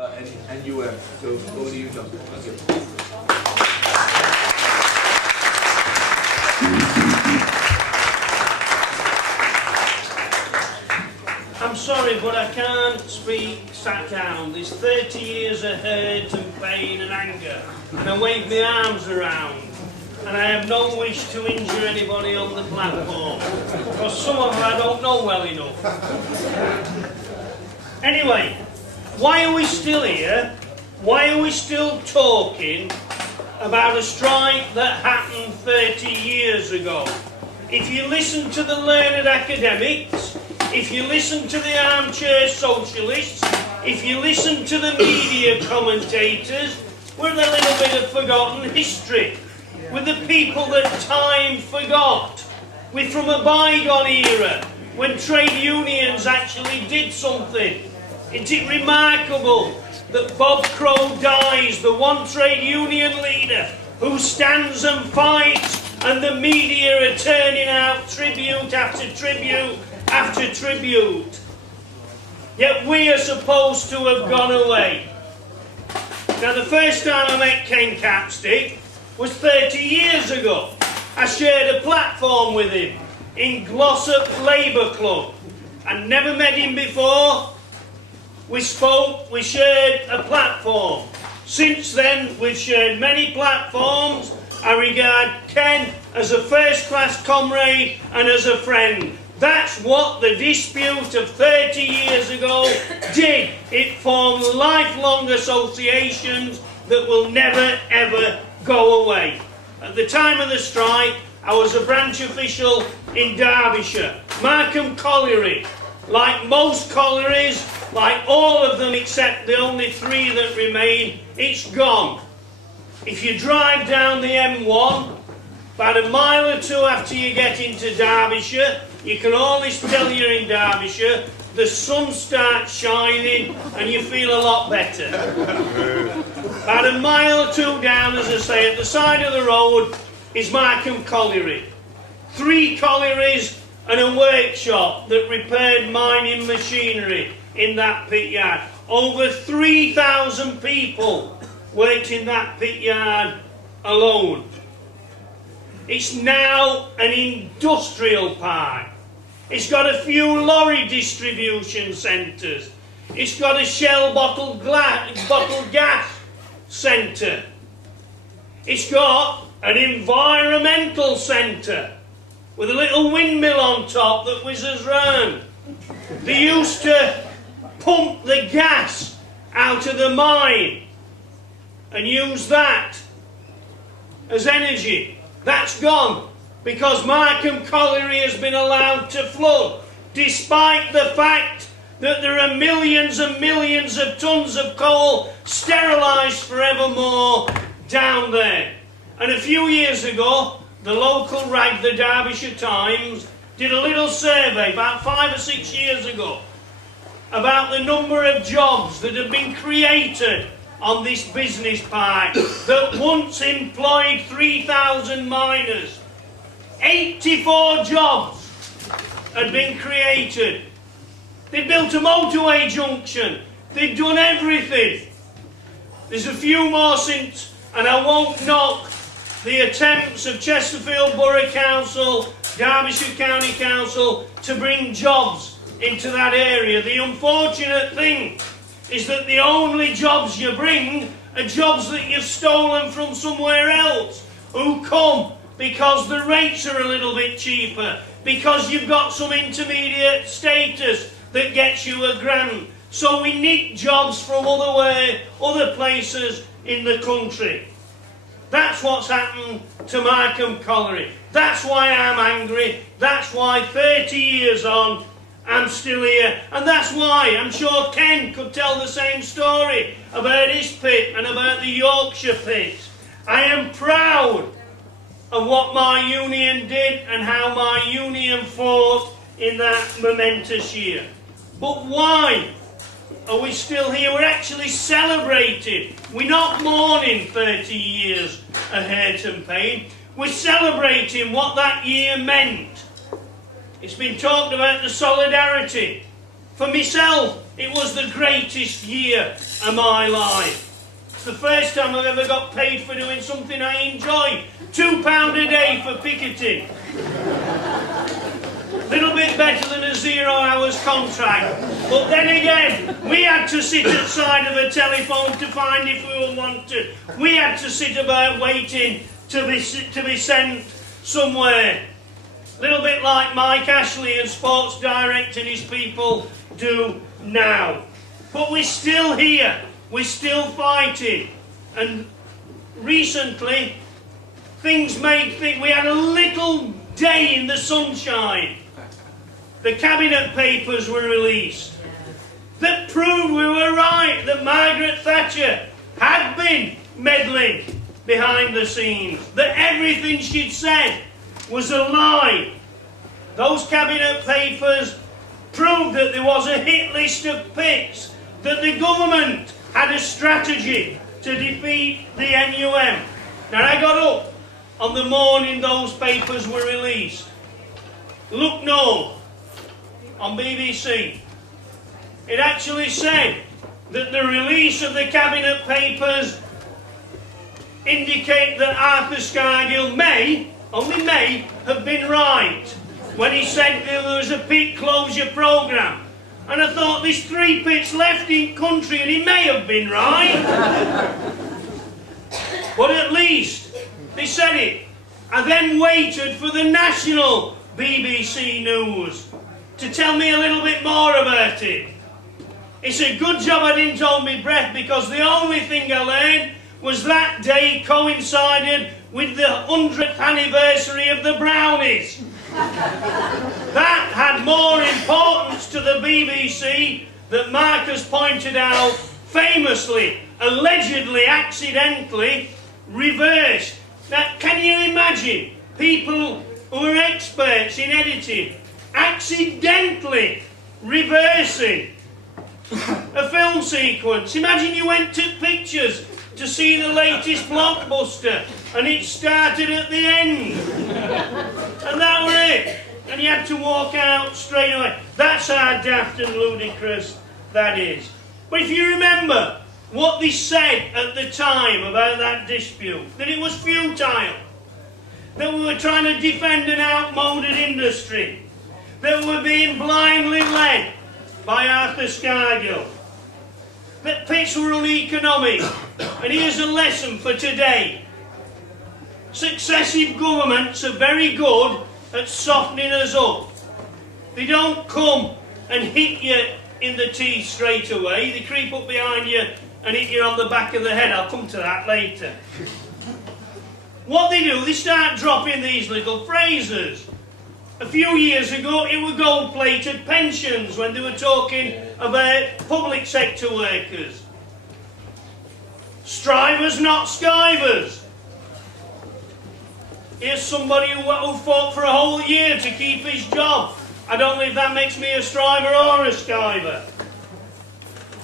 and UN. So over to you, John. Thank you. I'm sorry, but I can't speak sat down. There's 30 years of hurt and pain and anger, and I wave my arms around, and I have no wish to injure anybody on the platform, because some of them I don't know well enough. Anyway, why are we still here? Why are we still talking about a strike that happened 30 years ago? If you listen to the learned academics, if you listen to the armchair socialists, if you listen to the media commentators, we're a little bit of forgotten history. We're the people that time forgot. We're from a bygone era when trade unions actually did something. Isn't it remarkable that Bob Crow dies, the one trade union leader who stands and fights, and the media are turning out tribute after tribute after tribute. Yet we are supposed to have gone away. Now, the first time I met Ken Capstick was 30 years ago. I shared a platform with him in Glossop Labour Club. I'd never met him before. We spoke, we shared a platform. Since then, we've shared many platforms. I regard Ken as a first-class comrade and as a friend. That's what the dispute of 30 years ago did. It formed lifelong associations that will never, ever go away. At the time of the strike, I was a branch official in Derbyshire. Markham Colliery, like most collieries, like all of them except the only 3 that remain, it's gone. If you drive down the M1, about a mile or 2 after you get into Derbyshire, you can always tell you're in Derbyshire, the sun starts shining and you feel a lot better. About a mile or 2 down, as I say, at the side of the road is Markham Colliery. 3 collieries and a workshop that repaired mining machinery in that pit yard. Over 3,000 people worked in that pit yard alone. It's now an industrial park. It's got a few lorry distribution centres. It's got a Shell bottled gas centre. It's got an environmental centre with a little windmill on top that whizzes round. They used to pump the gas out of the mine and use that as energy. That's gone because Markham Colliery has been allowed to flood, despite the fact that there are millions and millions of tons of coal sterilised forevermore down there. And a few years ago, the local rag, the Derbyshire Times, did a little survey about 5 or 6 years ago about the number of jobs that have been created on this business park that once employed 3,000 miners. 84 jobs had been created. They built a motorway junction. They've done everything. There's a few more since, and I won't knock the attempts of Chesterfield Borough Council, Derbyshire County Council to bring jobs into that area. The unfortunate thing is that the only jobs you bring are jobs that you've stolen from somewhere else, who come because the rates are a little bit cheaper, because you've got some intermediate status that gets you a grant. So we need jobs from other places in the country. That's what's happened to Markham Colliery. That's why I'm angry. That's why 30 years on, I'm still here. And that's why I'm sure Ken could tell the same story about his pit and about the Yorkshire pit. I am proud of what my union did and how my union fought in that momentous year. But why are we still here? We're actually celebrating. We're not mourning 30 years of hurt and pain. We're celebrating what that year meant. It's been talked about the solidarity. For myself, It was the greatest year of my life. It's the first time I've ever got paid for doing something I enjoy. £2 a day for picketing. Little bit better than a 0 hours contract. But then again, we had to sit at the side of a telephone to find if we were wanted. We had to sit about waiting to be sent somewhere. Little bit like Mike Ashley and Sports Direct and his people do now. But we're still here. We're still fighting. And recently, things made things. We had a little day in the sunshine. The Cabinet Papers were released that proved we were right, that Margaret Thatcher had been meddling behind the scenes, that everything she'd said was a lie. Those Cabinet Papers proved that there was a hit list of pits, that the government had a strategy to defeat the NUM. Now I got up on the morning those papers were released. Look no. On BBC, it actually said that the release of the Cabinet Papers indicate that Arthur Scargill may, only may, have been right when he said there was a pit closure programme. And I thought, there's 3 pits left in country and he may have been right. But at least they said it. I then waited for the national BBC News to tell me a little bit more about it. It's a good job I didn't hold my breath, because the only thing I learned was that day coincided with the 100th anniversary of the Brownies. That had more importance to the BBC that Mark has pointed out, famously, allegedly, accidentally, reversed. Now, can you imagine people who are experts in editing accidentally reversing a film sequence? Imagine you went to pictures to see the latest blockbuster and it started at the end and that was it, and you had to walk out straight away. That's how daft and ludicrous that is. But if you remember what they said at the time about that dispute, that it was futile, that we were trying to defend an outmoded industry, that were being blindly led by Arthur Scargill, that pits were uneconomic. And here's a lesson for today. Successive governments are very good at softening us up. They don't come and hit you in the teeth straight away. They creep up behind you and hit you on the back of the head. I'll come to that later. What they do, they start dropping these little phrases. A few years ago, it were gold-plated pensions when they were talking about public sector workers. Strivers, not skivers. Here's somebody who fought for a whole year to keep his job. I don't know if that makes me a striver or a skiver.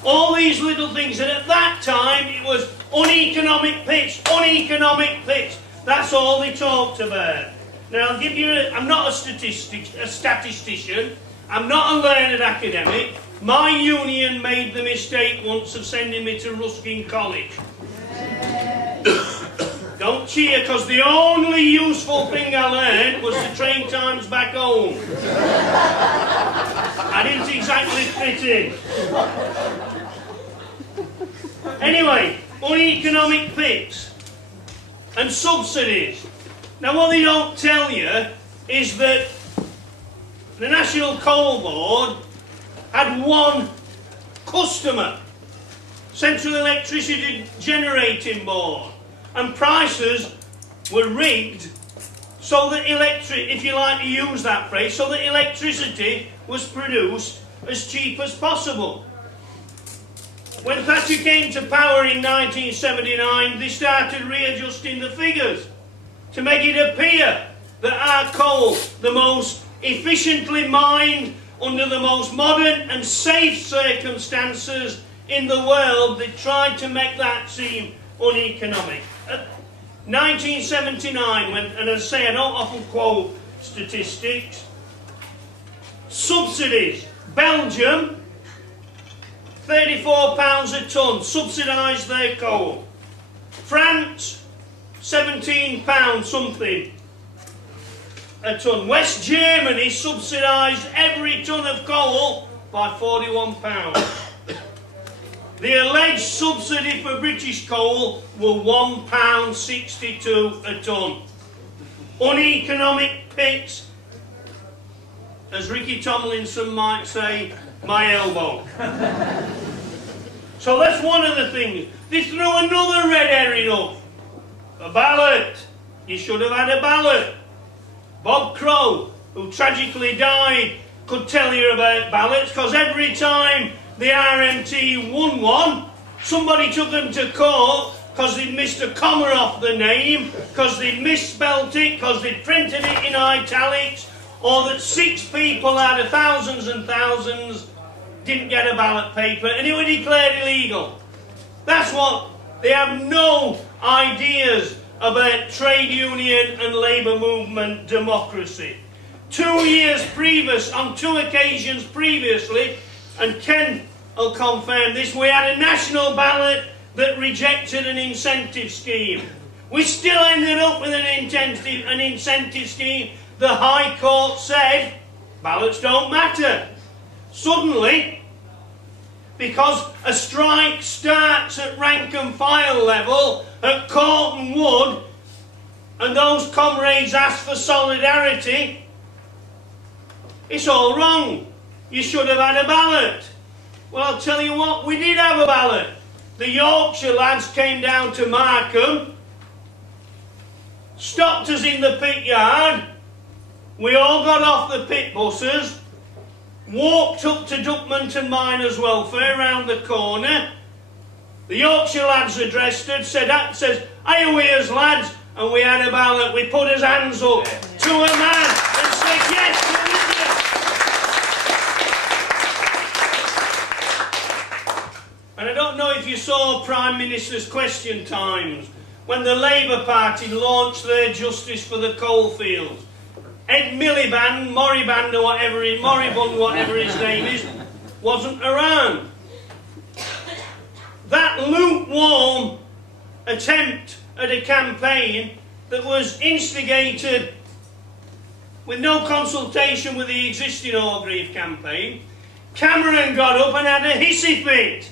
All these little things, and at that time it was uneconomic pits, uneconomic pits. That's all they talked about. Now, I'll give you I'm not a statistician, I'm not a learned academic. My union made the mistake once of sending me to Ruskin College. Don't cheer, because the only useful thing I learned was the train times back home. I didn't exactly fit in. Anyway, uneconomic pits and subsidies. Now, what they don't tell you is that the National Coal Board had one customer, Central Electricity Generating Board, and prices were rigged so that if you like to use that phrase, so that electricity was produced as cheap as possible. When Thatcher came to power in 1979, they started readjusting the figures to make it appear that our coal, the most efficiently mined under the most modern and safe circumstances in the world, they tried to make that seem uneconomic. 1979, and as I say, I don't often quote statistics, subsidies. Belgium £34 a tonne, subsidised their coal. France, £17 something a tonne. West Germany subsidised every tonne of coal by £41. The alleged subsidy for British coal were £1.62 a tonne. Uneconomic pits, as Ricky Tomlinson might say, my elbow. So that's one of the things. They threw another red herring up. A ballot. You should have had a ballot. Bob Crow, who tragically died, could tell you about ballots, because every time the RMT won one, somebody took them to court because they'd missed a comma off the name, because they'd misspelt it, because they'd printed it in italics, or that 6 people out of thousands and thousands didn't get a ballot paper and it was declared illegal. That's what, they have no ideas about trade union and labour movement democracy. 2 years previous, on 2 occasions previously, and Ken will confirm this, we had a national ballot that rejected an incentive scheme. We still ended up with an incentive scheme. The High Court said ballots don't matter. Suddenly, because a strike starts at rank and file level at Corton Wood, and those comrades ask for solidarity, it's all wrong. You should have had a ballot. Well, I'll tell you what, we did have a ballot. The Yorkshire lads came down to Markham, stopped us in the pit yard, we all got off the pit buses, walked up to Duckmanton Miners' Welfare round the corner. The Yorkshire lads addressed us, says, "Are we as lads?" And we had a ballot. We put his hands up to a man and said, "Yes, we're with you." And I don't know if you saw Prime Minister's Question Times when the Labour Party launched their Justice for the Coalfields. Ed Miliband, Moriband or whatever, Moribund, whatever his name is, wasn't around. That lukewarm attempt at a campaign that was instigated with no consultation with the existing Orgreave campaign, Cameron got up and had a hissy fit.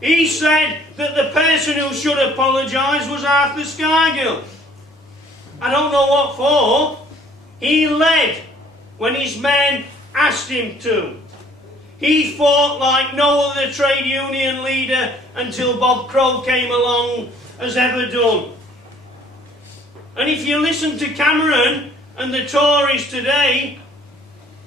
He said that the person who should apologise was Arthur Scargill. I don't know what for. He led when his men asked him to. He fought like no other trade union leader until Bob Crow came along has ever done. And if you listen to Cameron and the Tories today,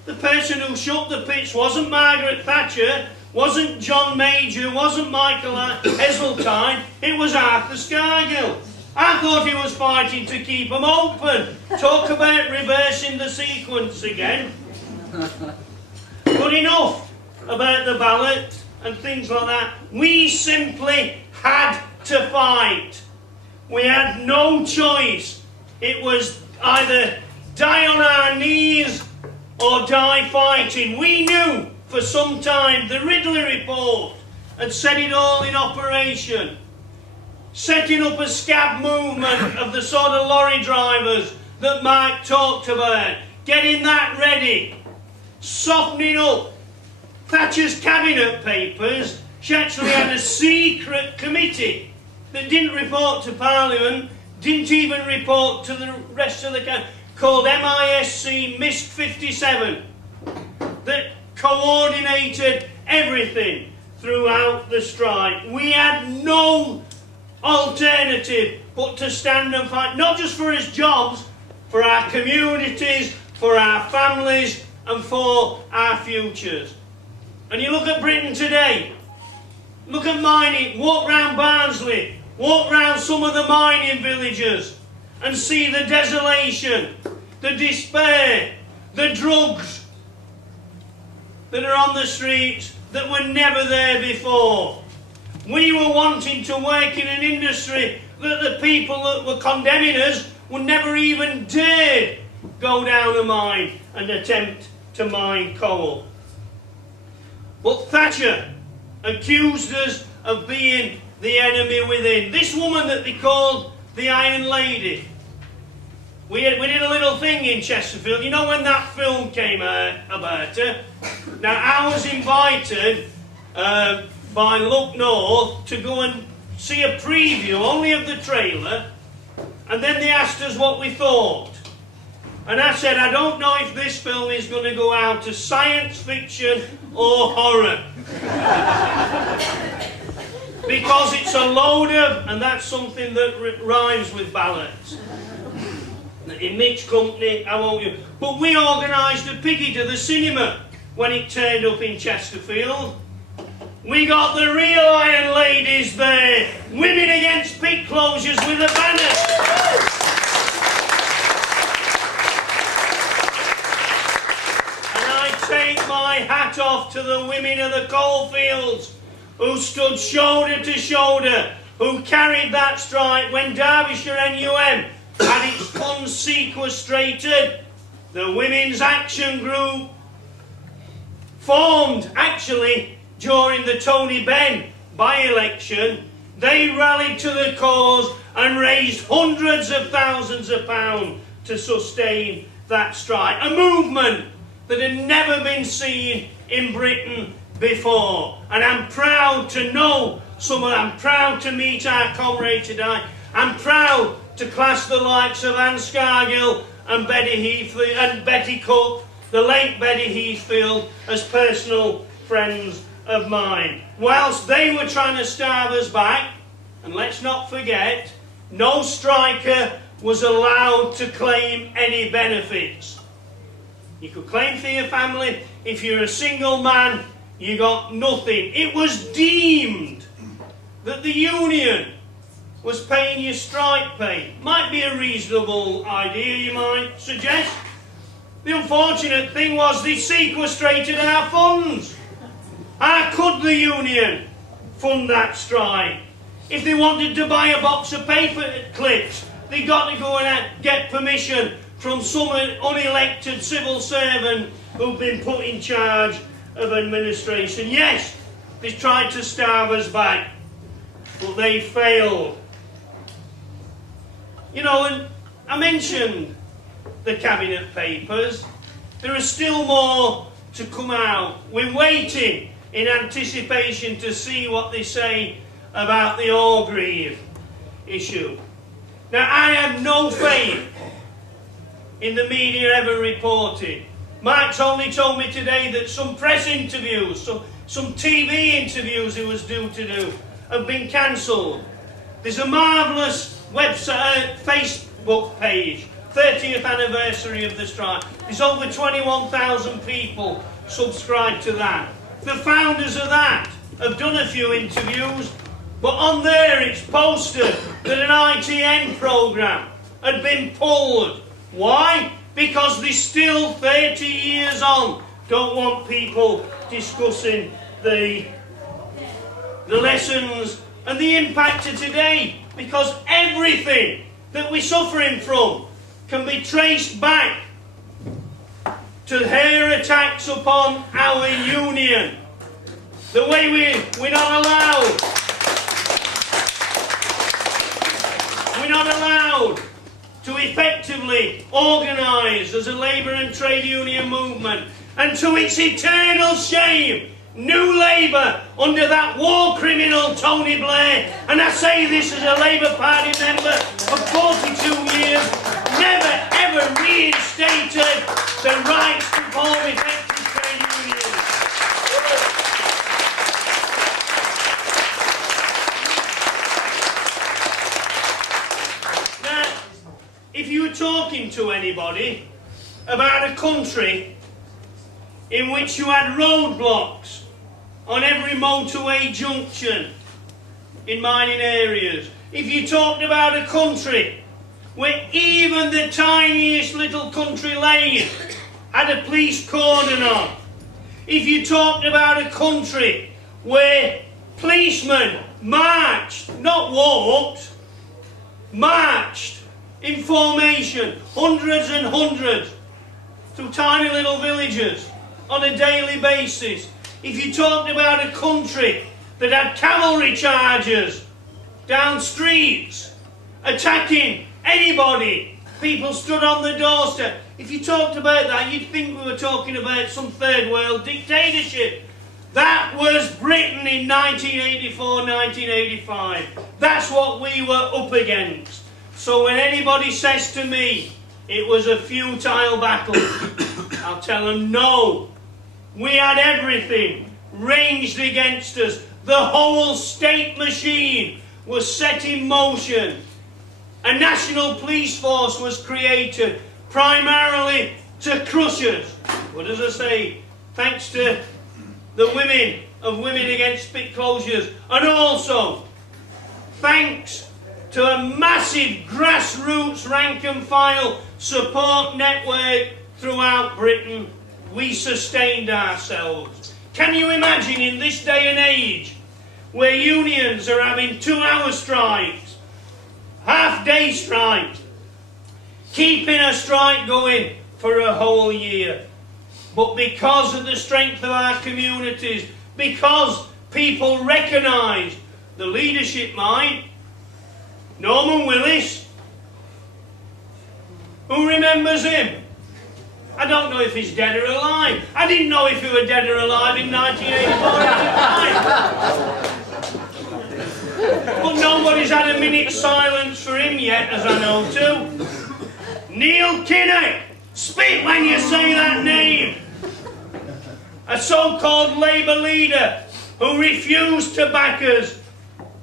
the person who shut the pits wasn't Margaret Thatcher, wasn't John Major, wasn't Michael Heseltine, it was Arthur Scargill. I thought he was fighting to keep them open. Talk about reversing the sequence again. But enough about the ballot and things like that. We simply had to fight. We had no choice. It was either die on our knees or die fighting. We knew for some time the Ridley report had set it all in operation. Setting up a scab movement of the sort of lorry drivers that Mike talked about. Getting that ready. Softening up Thatcher's cabinet papers. She actually had a secret committee that didn't report to Parliament, didn't even report to the rest of the cabinet, called MISC MISC 57, that coordinated everything throughout the strike. We had no alternative but to stand and fight, not just for his jobs, for our communities, for our families and for our futures. And you look at Britain today, look at mining, walk round Barnsley, walk round some of the mining villages and see the desolation, the despair, the drugs that are on the streets that were never there before. We were wanting to work in an industry that the people that were condemning us would never even dare go down a mine and attempt to mine coal. But Thatcher accused us of being the enemy within. This woman that they called the Iron Lady, we did a little thing in Chesterfield. You know when that film came out about her? Now, I was invited by Look North to go and see a preview only of the trailer, and then they asked us what we thought. And I said, I don't know if this film is going to go out as science fiction or horror. Because it's a load of, and that's something that rhymes with Ballots. In Mitch Company, I won't use. But we organised a piggy to the cinema when it turned up in Chesterfield. We got the real Iron Ladies there, women against pig closures with a banner. And I take my hat off to the women of the coalfields who stood shoulder to shoulder, who carried that strike when Derbyshire NUM had its funds sequestrated. The Women's Action Group formed, actually, during the Tony Benn by-election. They rallied to the cause and raised hundreds of thousands of pounds to sustain that strike. A movement that had never been seen in Britain before. And I'm proud to know someone, I'm proud to meet our comrade today. I'm proud to class the likes of Anne Scargill and Betty Cook, the late Betty Heathfield, as personal friends of mine. Whilst they were trying to starve us back, and let's not forget, no striker was allowed to claim any benefits. You could claim for your family. If you're a single man, you got nothing. It was deemed that the union was paying you strike pay. Might be a reasonable idea, you might suggest. The unfortunate thing was they sequestrated our funds. How could the union fund that strike? If they wanted to buy a box of paper clips, they got to go and get permission from some unelected civil servant who'd been put in charge of administration. Yes, they tried to starve us back, but they failed. You know, and I mentioned the Cabinet Papers. There are still more to come out. We're waiting in anticipation to see what they say about the Orgreave issue. Now, I have no faith in the media ever reporting. Mike's only told me today that some press interviews, some TV interviews he was due to do, have been cancelled. There's a marvellous website, Facebook page, 30th anniversary of the strike. There's over 21,000 people subscribed to that. The founders of that have done a few interviews, but on there it's posted that an ITN programme had been pulled. Why? Because they still, 30 years on, don't want people discussing the lessons and the impact of today. Because everything that we're suffering from can be traced back to her attacks upon our union. The way we're not allowed to effectively organise as a labour and trade union movement. And to its eternal shame, New Labour, under that war criminal Tony Blair, and I say this as a Labour Party member of 42 years, never ever reinstated the rights to form effective trade unions. Now, if you were talking to anybody about a country in which you had roadblocks on every motorway junction in mining areas, if you talked about a country where even the tiniest little country lane had a police cordon on, if you talked about a country where policemen marched, not walked, marched in formation, hundreds and hundreds, to tiny little villages on a daily basis, if you talked about a country that had cavalry chargers down streets, attacking anybody. People stood on the doorstep. If you talked about that, you'd think we were talking about some third world dictatorship. That was Britain in 1984, 1985. That's what we were up against. So when anybody says to me, it was a futile battle, I'll tell them, no. We had everything ranged against us. The whole state machine was set in motion. A national police force was created primarily to crush us. But as I say, thanks to the women of Women Against Spit Closures, and also thanks to a massive grassroots rank and file support network throughout Britain, we sustained ourselves. Can you imagine in this day and age where unions are having 2-hour strikes, half-day strikes, keeping a strike going for a whole year? But because of the strength of our communities, because people recognise the leadership mind, Norman Willis, who remembers him? I don't know if he's dead or alive. I didn't know if he were dead or alive in 1984. But nobody's had a minute's silence for him yet, as I know too. Neil Kinnock, spit when you say that name. A so-called Labour leader who refused to back us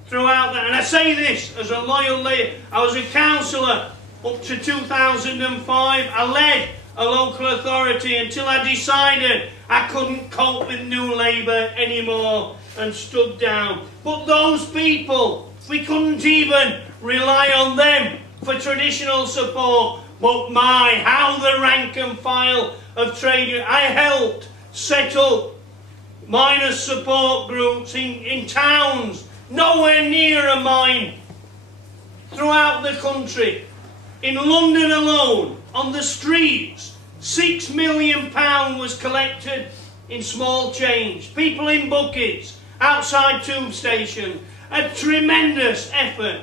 throughout that. And I say this as a loyal leader. I was a councillor up to 2005. I led a local authority until I decided I couldn't cope with New Labour anymore and stood down. But those people, we couldn't even rely on them for traditional support. But my, how the rank and file of trade, I helped set up miners' support groups in towns nowhere near a mine throughout the country. In London alone, on the streets, £6 million was collected in small change. People in buckets, outside tube stations, a tremendous effort.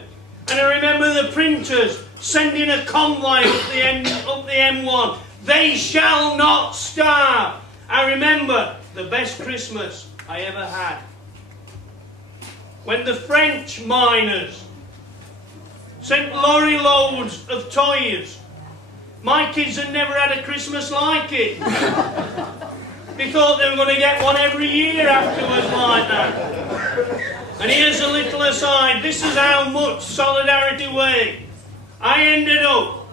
And I remember the printers sending a convoy up the M1. They shall not starve. I remember the best Christmas I ever had. When the French miners sent lorry loads of toys. My kids had never had a Christmas like it. They thought they were going to get one every year afterwards like that. And here's a little aside. This is how much solidarity worked. I ended up,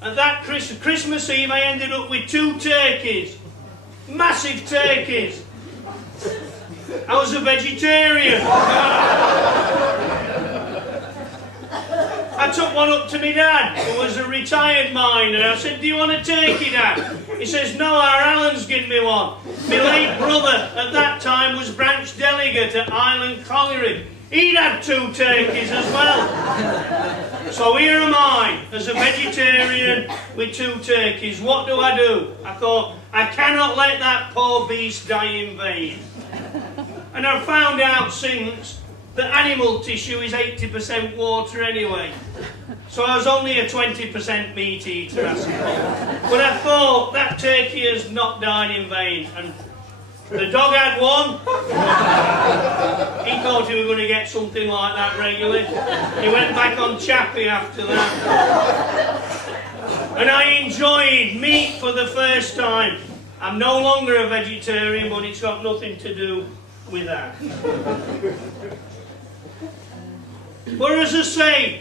at that Christmas Eve, I ended up with 2 turkeys. Massive turkeys. I was a vegetarian. I took one up to my dad, who was a retired miner. I said, do you want a turkey, Dad? He says, no, our Alan's given me one. My late brother at that time was branch delegate at Island Colliery. He'd had 2 turkeys as well. So here am I, as a vegetarian with 2 turkeys. What do? I thought, I cannot let that poor beast die in vain. And I've found out since that animal tissue is 80% water anyway. So I was only a 20% meat eater, I suppose. But I thought, that turkey has not died in vain. And the dog had one. He thought he was going to get something like that regularly. He went back on Chappie after that. And I enjoyed meat for the first time. I'm no longer a vegetarian, but it's got nothing to do with that. But as I say,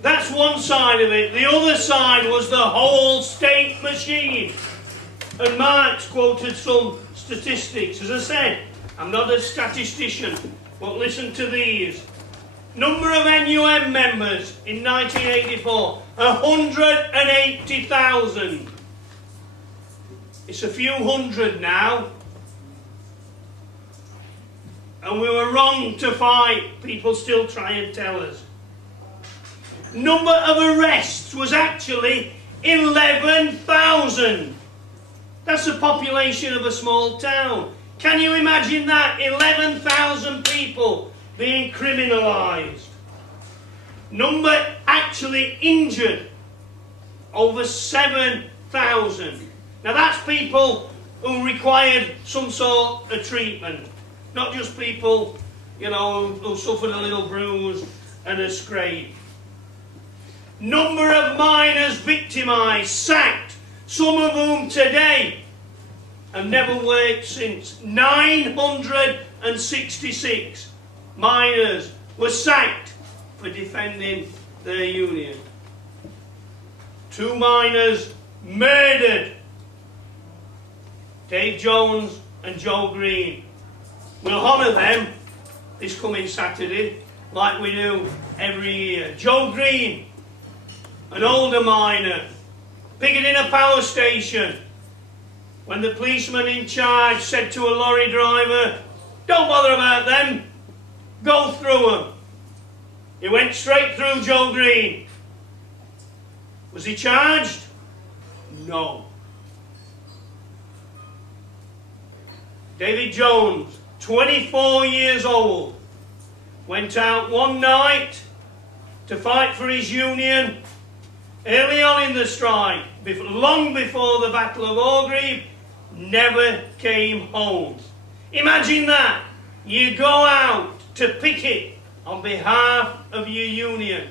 that's one side of it. The other side was the whole state machine. And Marx quoted some statistics. As I said, I'm not a statistician, but listen to these. Number of NUM members in 1984, 180,000. It's a few hundred now. And we were wrong to fight. People still try and tell us. Number of arrests was actually 11,000. That's the population of a small town. Can you imagine that? 11,000 people being criminalised. Number actually injured, over 7,000. Now that's people who required some sort of treatment, not just people, you know, who suffered a little bruise and a scrape. Number of miners victimised, sacked, some of whom today have never worked since. 966 miners were sacked for defending their union. 2 miners murdered. Dave Jones and Joe Green. We'll honour them this coming Saturday, like we do every year. Joe Green, an older miner, picketing a power station, when the policeman in charge said to a lorry driver, "Don't bother about them, go through them." He went straight through Joe Green. Was he charged? No. David Jones, 24 years old, went out one night to fight for his union early on in the strike, long before the Battle of Orgreave, never came home. Imagine that. You go out to picket on behalf of your union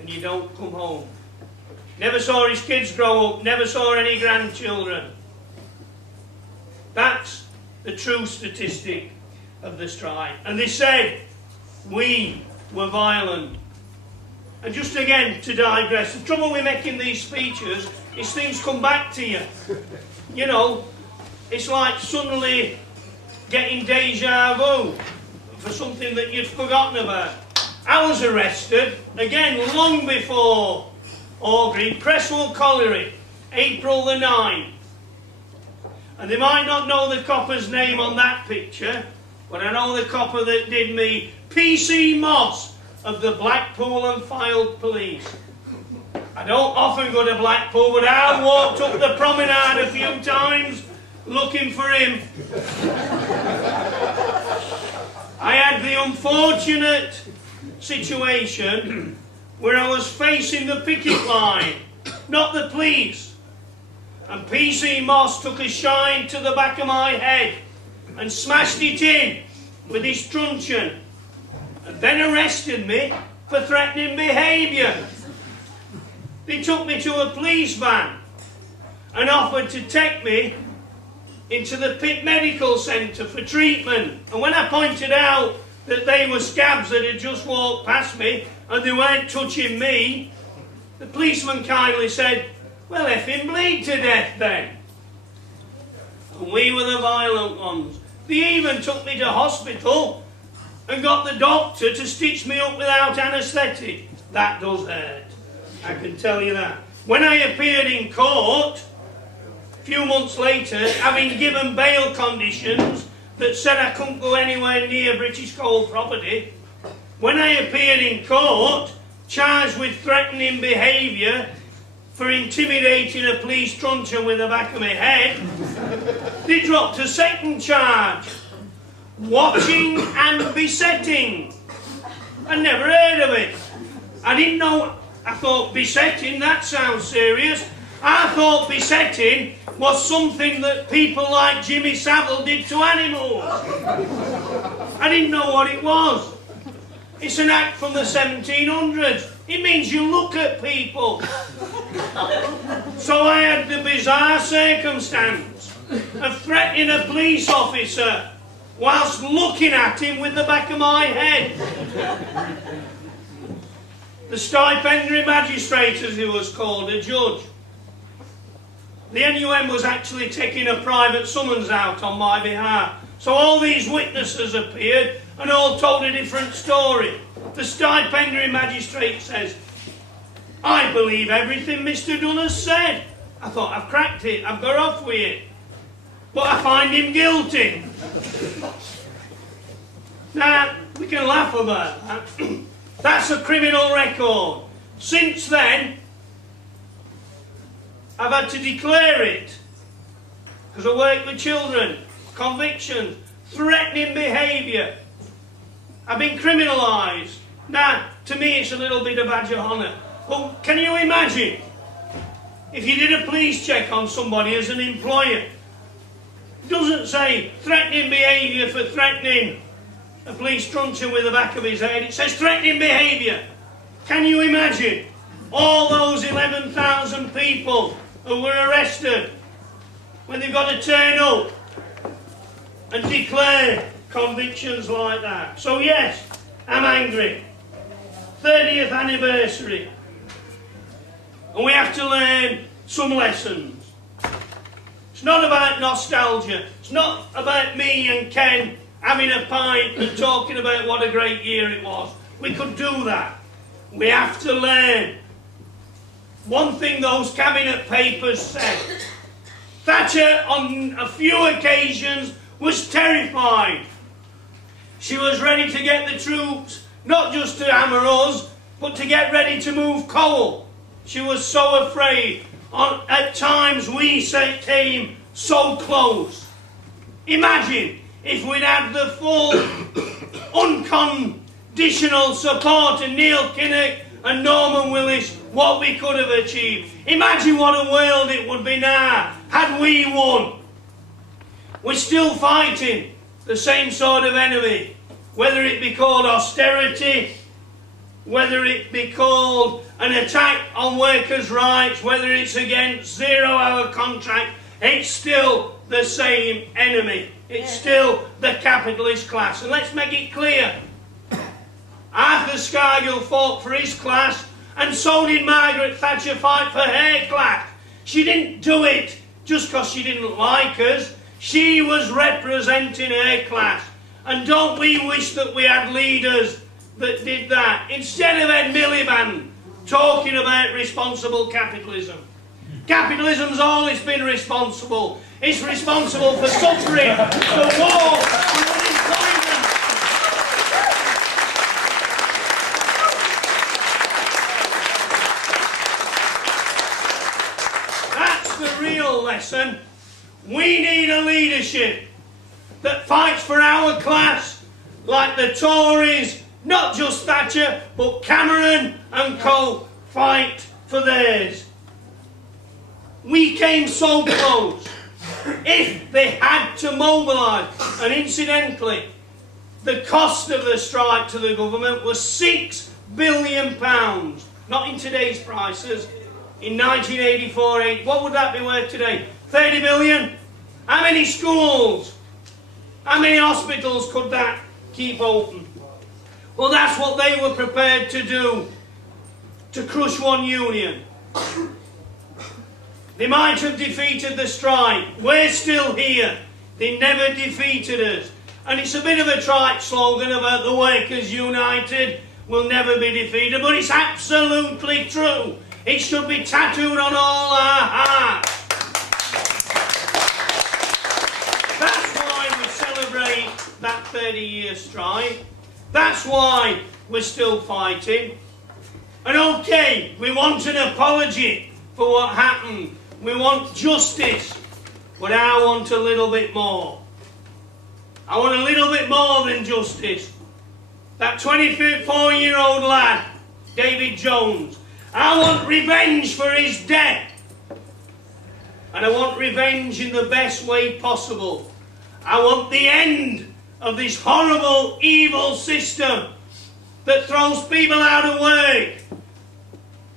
and you don't come home. Never saw his kids grow up, never saw any grandchildren. That's the true statistic of the strike. And they said, we were violent. And just again, to digress, the trouble with making these speeches is things come back to you. You know, it's like suddenly getting deja vu for something that you'd forgotten about. I was arrested, again, long before Orgreave, Cresswell Colliery, April the 9th. And they might not know the copper's name on that picture, but I know the copper that did me, P.C. Moss of the Blackpool and Fylde Police. I don't often go to Blackpool, but I walked up the promenade a few times looking for him. I had the unfortunate situation where I was facing the picket line, not the police. And P.C. Moss took a shine to the back of my head and smashed it in with his truncheon, and then arrested me for threatening behaviour. They took me to a police van and offered to take me into the Pit Medical Centre for treatment. And when I pointed out that they were scabs that had just walked past me and they weren't touching me, the policeman kindly said, "Well, if him bleed to death then." And we were the violent ones. They even took me to hospital and got the doctor to stitch me up without anaesthetic. That does hurt, I can tell you that. When I appeared in court, a few months later, having given bail conditions that said I couldn't go anywhere near British Coal property, when I appeared in court, charged with threatening behaviour for intimidating a police truncheon with the back of my head, they dropped a second charge, watching and besetting. I never heard of it. I didn't know. I thought besetting, that sounds serious. I thought besetting was something that people like Jimmy Savile did to animals. I didn't know what it was. It's an act from the 1700s. It means you look at people. So I had the bizarre circumstance of threatening a police officer whilst looking at him with the back of my head. The stipendiary magistrate, as he was called, a judge. The NUM was actually taking a private summons out on my behalf. So all these witnesses appeared and all told a different story. The stipendiary magistrate says, "I believe everything Mr. Dunn has said." I thought, I've cracked it, I've got off with it. But I find him guilty. Now, we can laugh about that. That's a criminal record. Since then, I've had to declare it, because I work with children. convictions, threatening behaviour have been criminalised. Now, to me it's a little bit of badge of honour. But can you imagine if you did a police check on somebody as an employer? It doesn't say threatening behaviour for threatening a police truncheon with the back of his head. It says threatening behaviour. Can you imagine all those 11,000 people who were arrested when they've got to turn up and declare convictions like that? So yes, I'm angry. 30th anniversary. And we have to learn some lessons. It's not about nostalgia. It's not about me and Ken having a pint and talking about what a great year it was. We could do that. We have to learn. One thing those cabinet papers said, Thatcher on a few occasions was terrified. She was ready to get the troops, not just to hammer us, but to get ready to move coal. She was so afraid. At times we came so close. Imagine if we'd had the full unconditional support of Neil Kinnock and Norman Willis, what we could have achieved. Imagine what a world it would be now had we won. We're still fighting the same sort of enemy, whether it be called austerity, whether it be called an attack on workers' rights, whether it's against zero-hour contract, it's still the same enemy. It's still the capitalist class. And let's make it clear, Arthur Scargill fought for his class, and so did Margaret Thatcher fight for her class. She didn't do it just because she didn't like us. She was representing her class. And don't we wish that we had leaders that did that? Instead of Ed Miliband talking about responsible capitalism. Capitalism's always been responsible. It's responsible for suffering, for war, for unemployment. That's the real lesson. We need a leadership that fights for our class, like the Tories, not just Thatcher, but Cameron and co. fight for theirs. We came so close. If they had to mobilise, and incidentally, the cost of the strike to the government was £6 billion, not in today's prices, in 1984, what would that be worth today? 30 billion? How many schools, how many hospitals could that keep open? Well, that's what they were prepared to do, to crush one union. They might have defeated the strike. We're still here. They never defeated us. And it's a bit of a trite slogan about the workers united will never be defeated, but it's absolutely true. It should be tattooed on all our hearts. That's why we celebrate that 30-year strike. That's why we're still fighting. And okay, we want an apology for what happened. We want justice. But I want a little bit more. I want a little bit more than justice. That 24-year-old lad, David Jones, I want revenge for his death. And I want revenge in the best way possible. I want the end of this horrible, evil system that throws people out of work,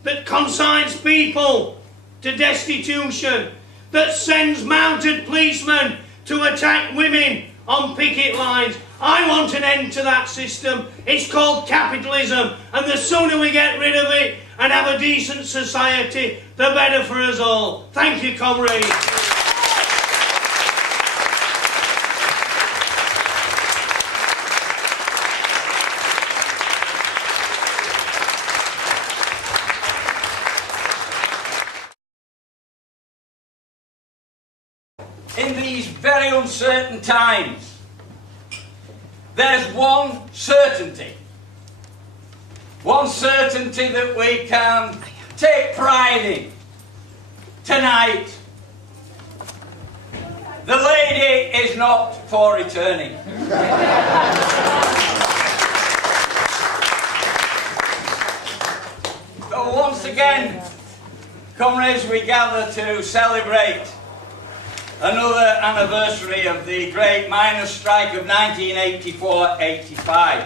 that consigns people to destitution, that sends mounted policemen to attack women on picket lines. I want an end to that system. It's called capitalism, and the sooner we get rid of it and have a decent society, the better for us all. Thank you, comrades. In these very uncertain times, there's one certainty that we can take pride in. Tonight, the lady pity is not for returning. So once again, comrades, we gather to celebrate another anniversary of the great miners' strike of 1984-85.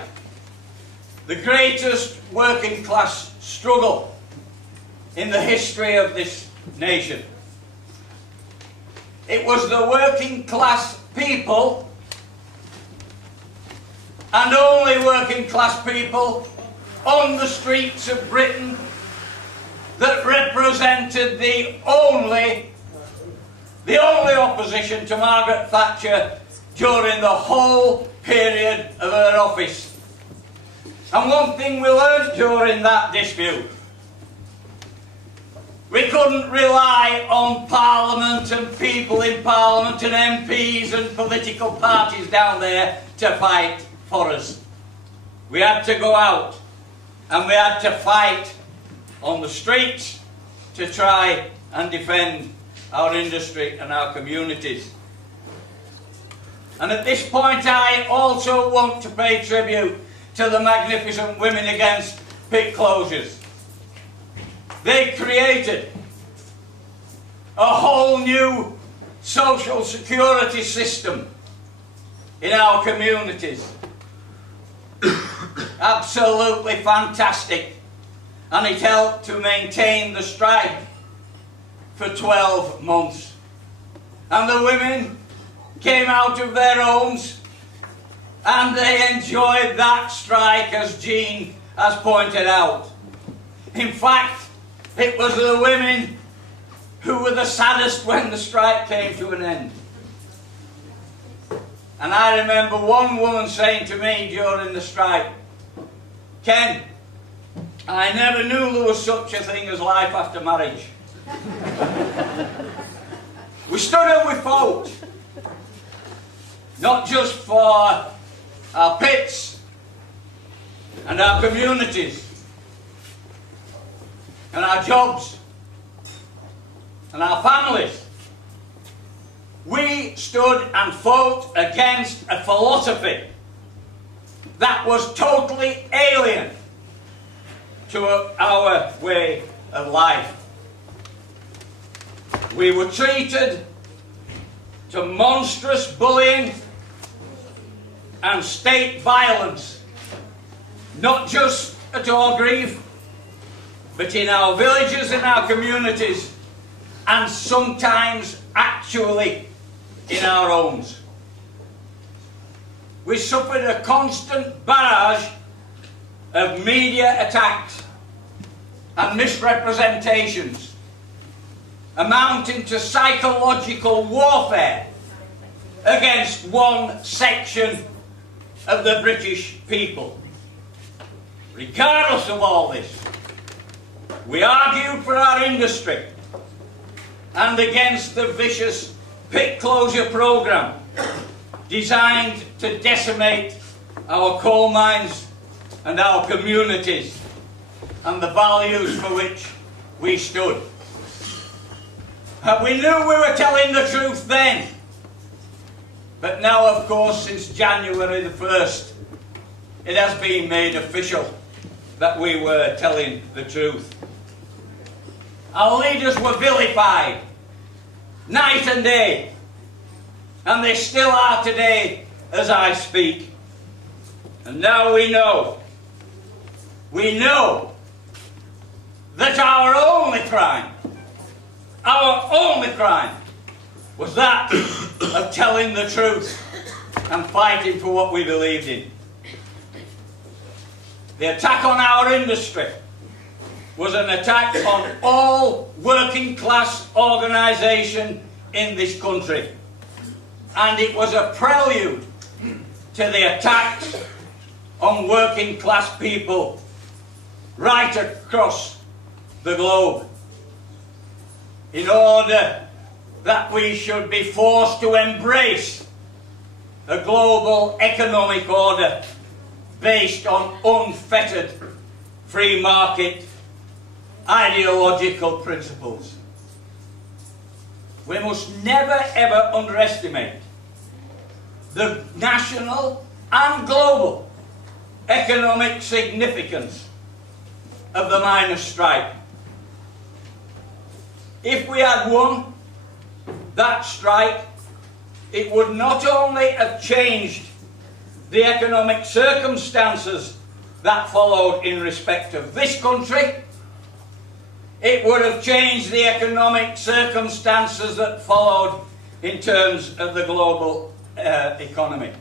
The greatest working class struggle in the history of this nation. It was the working class people, and only working class people, on the streets of Britain that represented the only opposition to Margaret Thatcher during the whole period of her office. And one thing we learned during that dispute: we couldn't rely on Parliament and people in Parliament and MPs and political parties down there to fight for us. We had to go out and we had to fight on the streets to try and defend our industry and our communities. And at this point I also want to pay tribute to the magnificent women against pit closures. They created a whole new social security system in our communities. Absolutely fantastic. And it helped to maintain the strike for 12 months. And the women came out of their homes and they enjoyed that strike, as Jean has pointed out. In fact, it was the women who were the saddest when the strike came to an end. And I remember one woman saying to me during the strike, "Ken, I never knew there was such a thing as life after marriage." We stood up, we fought, not just for our pits and our communities and our jobs and our families. We stood and fought against a philosophy that was totally alien to our way of life. We were treated to monstrous bullying and state violence, not just at Orgreave, but in our villages, in our communities, and sometimes actually in our homes. We suffered a constant barrage of media attacks and misrepresentations, amounting to psychological warfare against one section of the British people. Regardless of all this, we argued for our industry and against the vicious pit closure programme designed to decimate our coal mines and our communities and the values for which we stood. And we knew we were telling the truth then, but now, of course, since January the 1st, it has been made official that we were telling the truth. Our leaders were vilified night and day, and they still are today as I speak. And now we know that our only crime was that of telling the truth and fighting for what we believed in. The attack on our industry was an attack on all working class organisation in this country, and it was a prelude to the attacks on working class people right across the globe, in order that we should be forced to embrace a global economic order based on unfettered free market ideological principles. We must never ever underestimate the national and global economic significance of the miners' strike. If we had won that strike, it would not only have changed the economic circumstances that followed in respect of this country, it would have changed the economic circumstances that followed in terms of the global economy.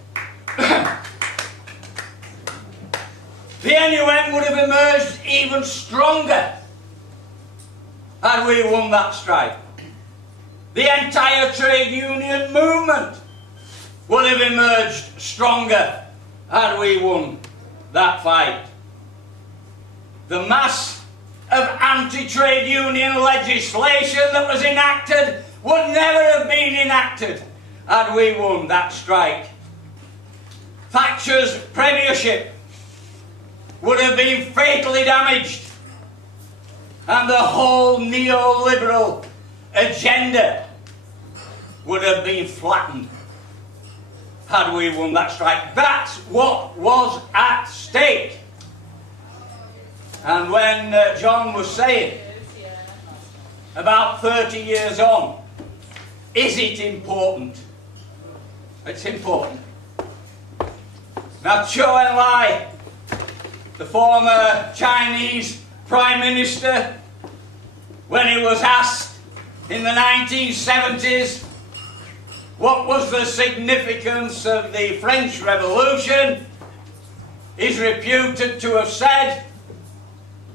The NUM would have emerged even stronger had we won that strike. The entire trade union movement would have emerged stronger had we won that fight. The mass of anti-trade union legislation that was enacted would never have been enacted had we won that strike. Thatcher's premiership would have been fatally damaged, and the whole neoliberal agenda would have been flattened had we won that strike. That's what was at stake. And when John was saying, about 30 years on, is it important? It's important. Now, Zhou Enlai, the former Chinese Prime Minister, when he was asked in the 1970s what was the significance of the French Revolution, is reputed to have said,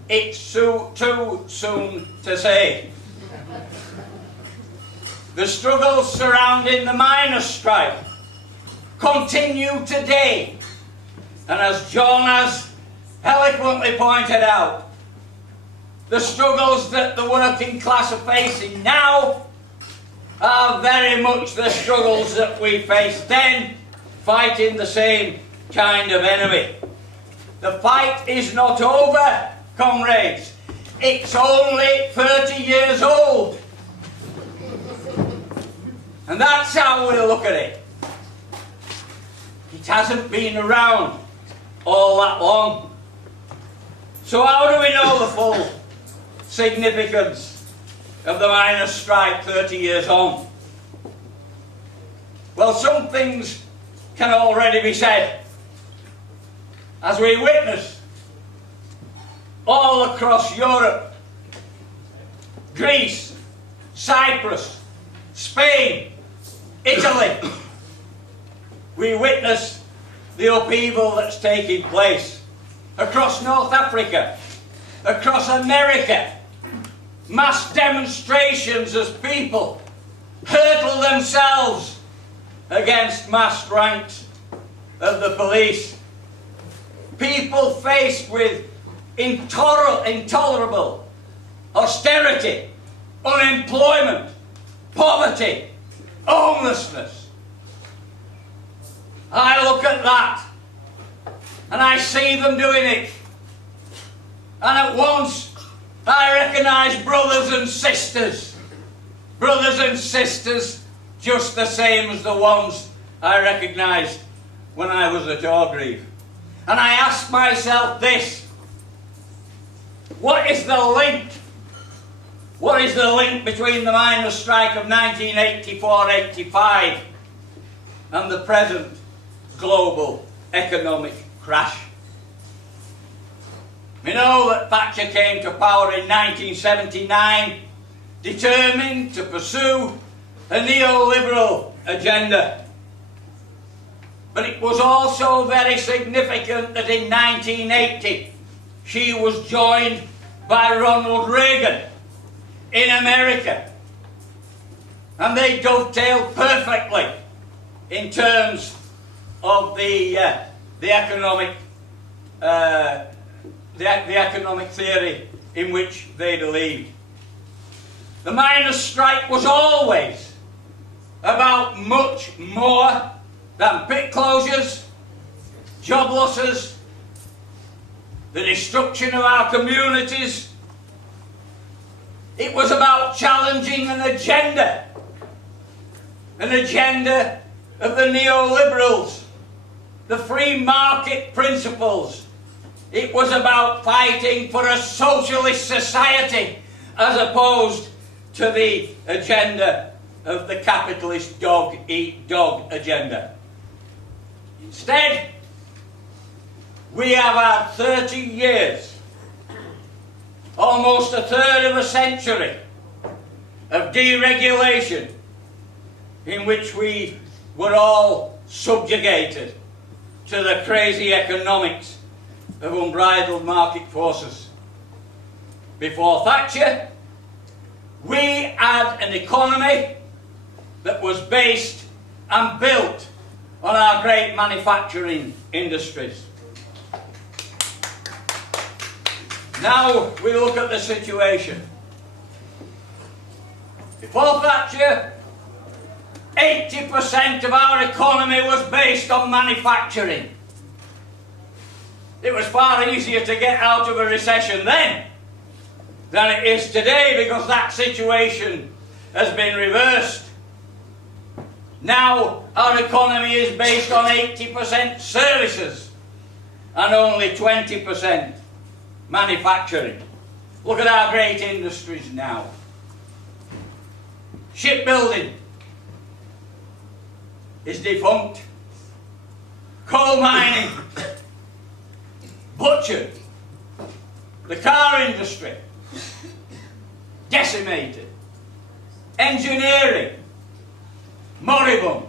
"It's too soon to say." The struggles surrounding the miners' strike continue today, and as John has eloquently pointed out, the struggles that the working class are facing now are very much the struggles that we faced then, fighting the same kind of enemy. The fight is not over, comrades. It's only 30 years old. And that's how we look at it. It hasn't been around all that long. So how do we know the full significance of the miners' strike 30 years on? Well, some things can already be said. As we witness all across Europe, Greece, Cyprus, Spain, Italy, we witness the upheaval that's taking place across North Africa, across America, mass demonstrations as people hurtle themselves against massed ranks of the police. People faced with intolerable austerity, unemployment, poverty, homelessness. I look at that and I see them doing it, and at once I recognise brothers and sisters just the same as the ones I recognised when I was at Orgreave. And I ask myself this: what is the link? What is the link between the miners' strike of 1984-85 and the present global economic crash? We know that Thatcher came to power in 1979, determined to pursue a neoliberal agenda. But it was also very significant that in 1980 she was joined by Ronald Reagan in America, and they dovetailed perfectly in terms of the economic theory in which they believed. The miners' strike was always about much more than pit closures, job losses, the destruction of our communities. It was about challenging an agenda of the neoliberals, the free market principles. It was about fighting for a socialist society as opposed to the agenda of the capitalist dog-eat-dog agenda. Instead, we have had 30 years, almost a third of a century, of deregulation in which we were all subjugated to the crazy economics of unbridled market forces. Before Thatcher, we had an economy that was based and built on our great manufacturing industries. Now we look at the situation. Before Thatcher, 80% of our economy was based on manufacturing. It was far easier to get out of a recession then than it is today, because that situation has been reversed. Now our economy is based on 80% services and only 20% manufacturing. Look at our great industries now. Shipbuilding is defunct. Coal mining, butchered. The car industry, decimated. Engineering, moribund.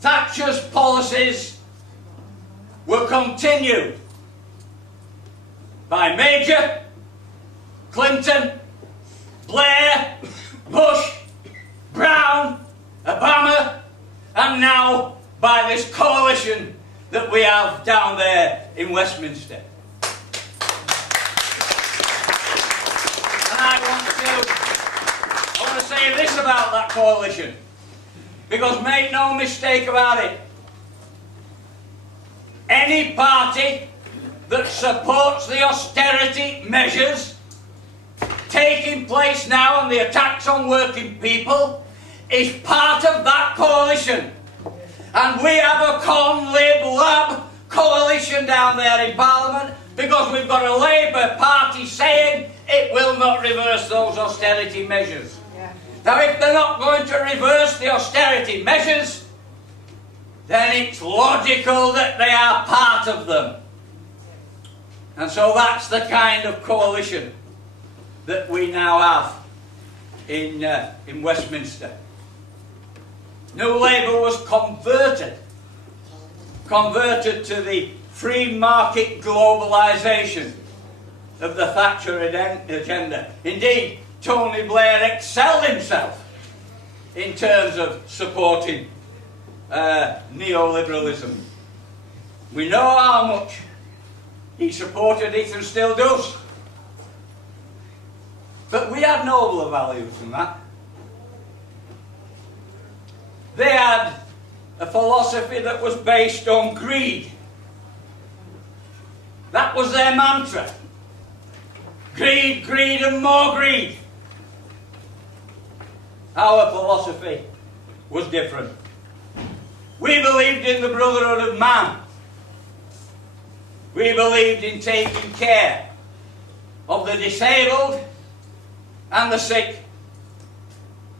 Thatcher's policies were continued by Major, Clinton, Blair, Bush, Brown, Obama, and now by this coalition that we have down there in Westminster. And I want to say this about that coalition, because make no mistake about it, any party that supports the austerity measures taking place now and the attacks on working people is part of that coalition. And we have a con-lib-lab coalition down there in Parliament because we've got a Labour Party saying it will not reverse those austerity measures. Yeah. Now, if they're not going to reverse the austerity measures, then it's logical that they are part of them. And so that's the kind of coalition that we now have in Westminster. New Labour was converted to the free market globalisation of the Thatcher agenda. Indeed, Tony Blair excelled himself in terms of supporting neoliberalism. We know how much he supported it and still does. But we had nobler values than that. They had a philosophy that was based on greed. That was their mantra. Greed, greed and more greed. Our philosophy was different. We believed in the brotherhood of man. We believed in taking care of the disabled and the sick.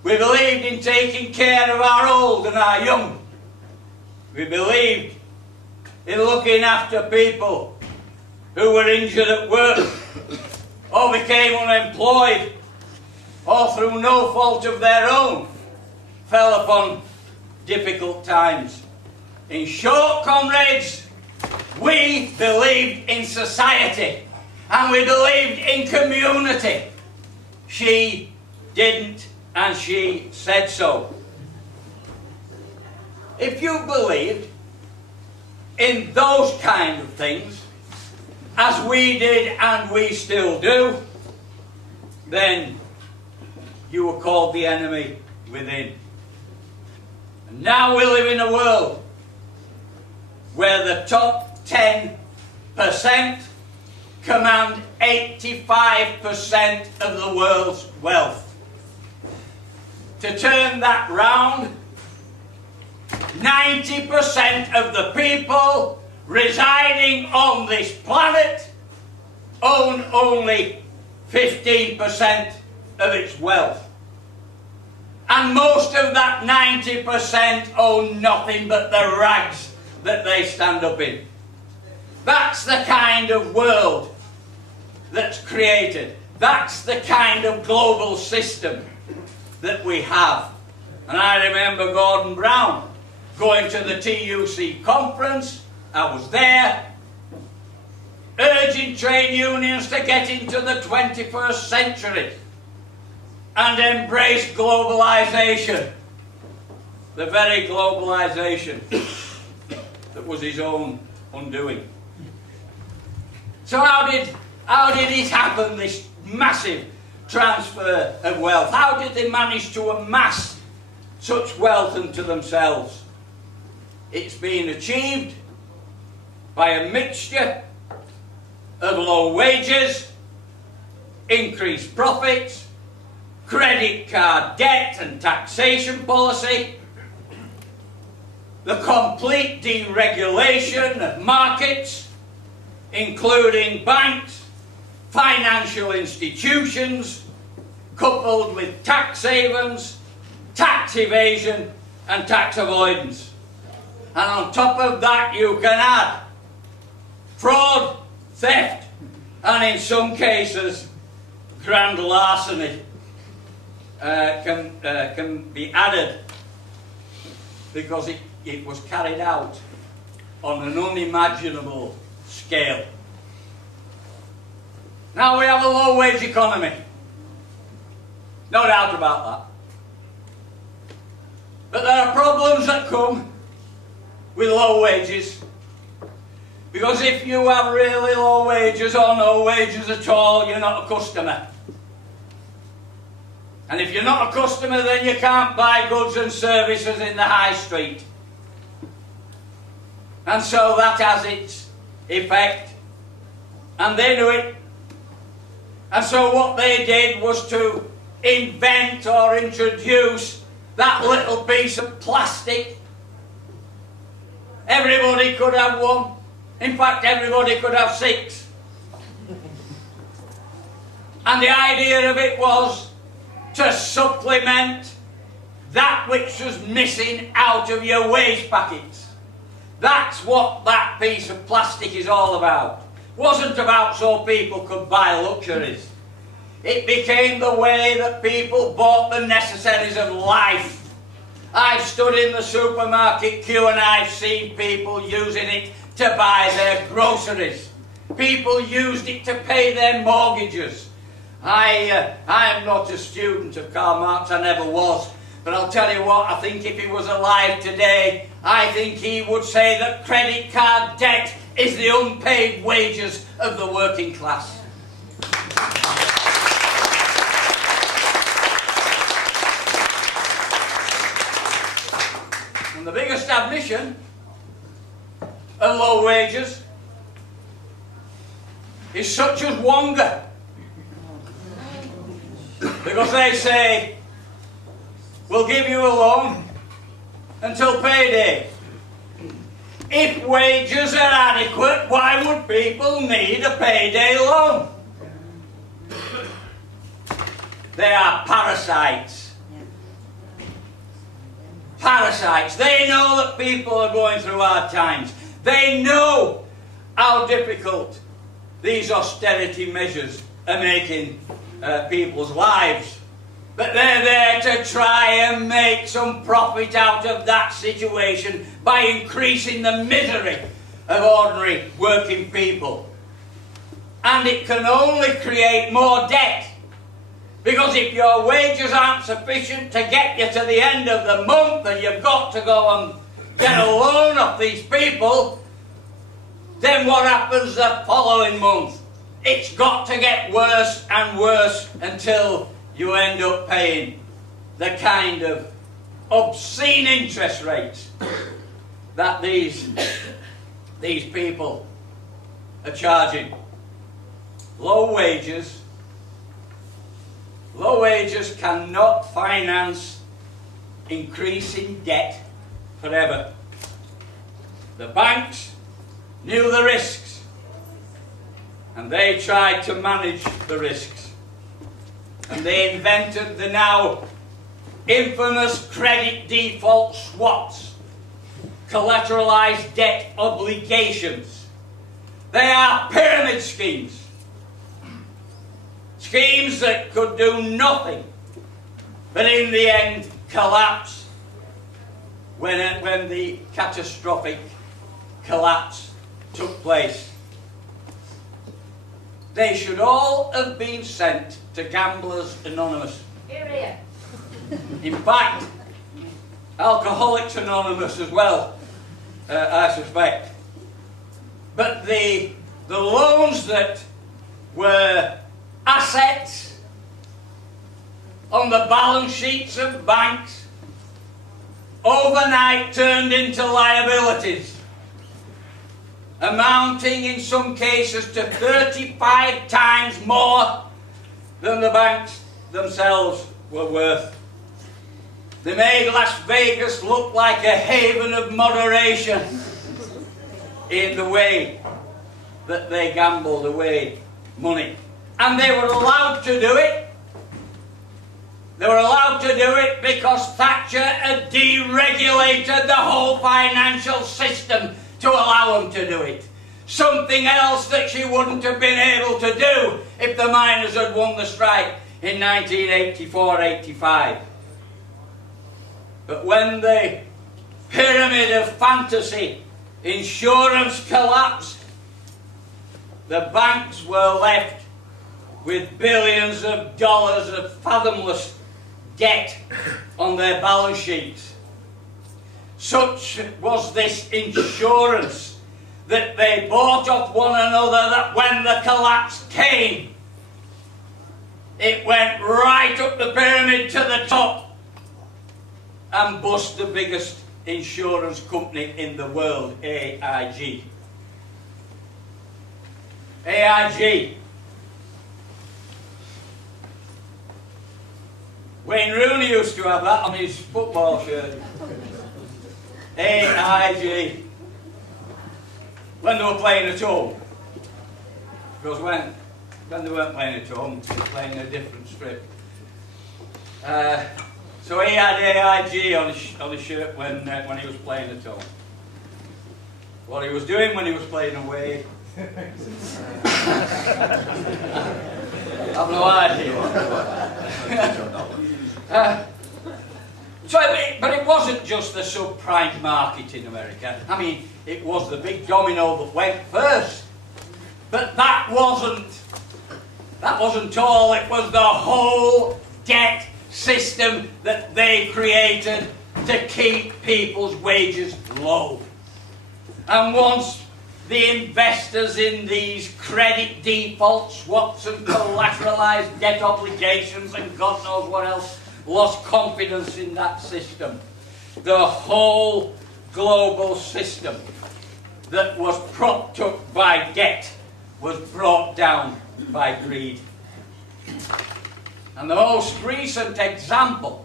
We believed in taking care of our old and our young. We believed in looking after people who were injured at work or became unemployed or through no fault of their own fell upon difficult times. In short, comrades, we believed in society and we believed in community. She didn't, and she said so. If you believed in those kind of things, as we did and we still do, then you were called the enemy within. And now we live in a world where the top 10% command 85% of the world's wealth. To turn that round 90% of the people residing on this planet own only 15% of its wealth. And most of that 90% own nothing but the rags that they stand up in. That's the kind of world that's created. That's the kind of global system that we have. And I remember Gordon Brown going to the TUC conference. I was there, urging trade unions to get into the 21st century and embrace globalisation. The very globalisation that was his own undoing. So how did it happen, this massive transfer of wealth? How did they manage to amass such wealth unto themselves? It's been achieved by a mixture of low wages, increased profits, credit card debt and taxation policy, the complete deregulation of markets, including banks, financial institutions, coupled with tax havens, tax evasion and tax avoidance. And on top of that you can add fraud, theft, and in some cases grand larceny can be added, because it was carried out on an unimaginable scale. Now we have a low wage economy, no doubt about that. But there are problems that come with low wages, because if you have really low wages or no wages at all, you're not a customer. And if you're not a customer, then you can't buy goods and services in the high street. And so that has its effect. And they knew it. And so what they did was to invent or introduce that little piece of plastic. Everybody could have one. In fact, everybody could have 6. And the idea of it was to supplement that which was missing out of your wage packets. That's what that piece of plastic is all about. It wasn't about so people could buy luxuries. It became the way that people bought the necessaries of life. I've stood in the supermarket queue and I've seen people using it to buy their groceries. People used it to pay their mortgages. I'm not a student of Karl Marx, I never was. But I'll tell you what, I think if he was alive today, I think he would say that credit card debt is the unpaid wages of the working class. And the biggest admission of low wages is such as Wonga. Because they say, we'll give you a loan until payday. If wages are adequate, why would people need a payday loan? They are parasites. Parasites. They know that people are going through hard times. They know how difficult these austerity measures are making people's lives. But they're there to try and make some profit out of that situation by increasing the misery of ordinary working people. And it can only create more debt. Because if your wages aren't sufficient to get you to the end of the month and you've got to go and get a loan off these people, then what happens the following month? It's got to get worse and worse until you end up paying the kind of obscene interest rates that these people are charging. Low wages cannot finance increasing debt forever. The banks knew the risks, and they tried to manage the risks. And they invented the now infamous credit default swaps, collateralized debt obligations. They are pyramid schemes. Schemes that could do nothing but in the end collapse when the catastrophic collapse took place. They should all have been sent to Gamblers Anonymous. Here, here. In fact, Alcoholics Anonymous as well, I suspect. But the loans that were assets on the balance sheets of banks overnight turned into liabilities, amounting in some cases to 35 times more than the banks themselves were worth. They made Las Vegas look like a haven of moderation in the way that they gambled away money. And they were allowed to do it. They were allowed to do it because Thatcher had deregulated the whole financial system to allow them to do it. Something else that she wouldn't have been able to do if the miners had won the strike in 1984-85. But when the pyramid of fantasy insurance collapsed, the banks were left with billions of dollars of fathomless debt on their balance sheets. Such was this insurance that they bought off one another that when the collapse came, it went right up the pyramid to the top and bust the biggest insurance company in the world, AIG. AIG. Wayne Rooney used to have that on his football shirt. AIG. When they were playing at home. Because when they weren't playing at home, they were playing a different strip. So he had AIG on his shirt when he was playing at home. What he was doing when he was playing away, I've no idea. But it wasn't just the subprime market in America. I mean, it was the big domino that went first. But that wasn't all. It was the whole debt system that they created to keep people's wages low. And once the investors in these credit default swaps and collateralized debt obligations and God knows what else lost confidence in that system, the whole global system that was propped up by debt was brought down by greed. And the most recent example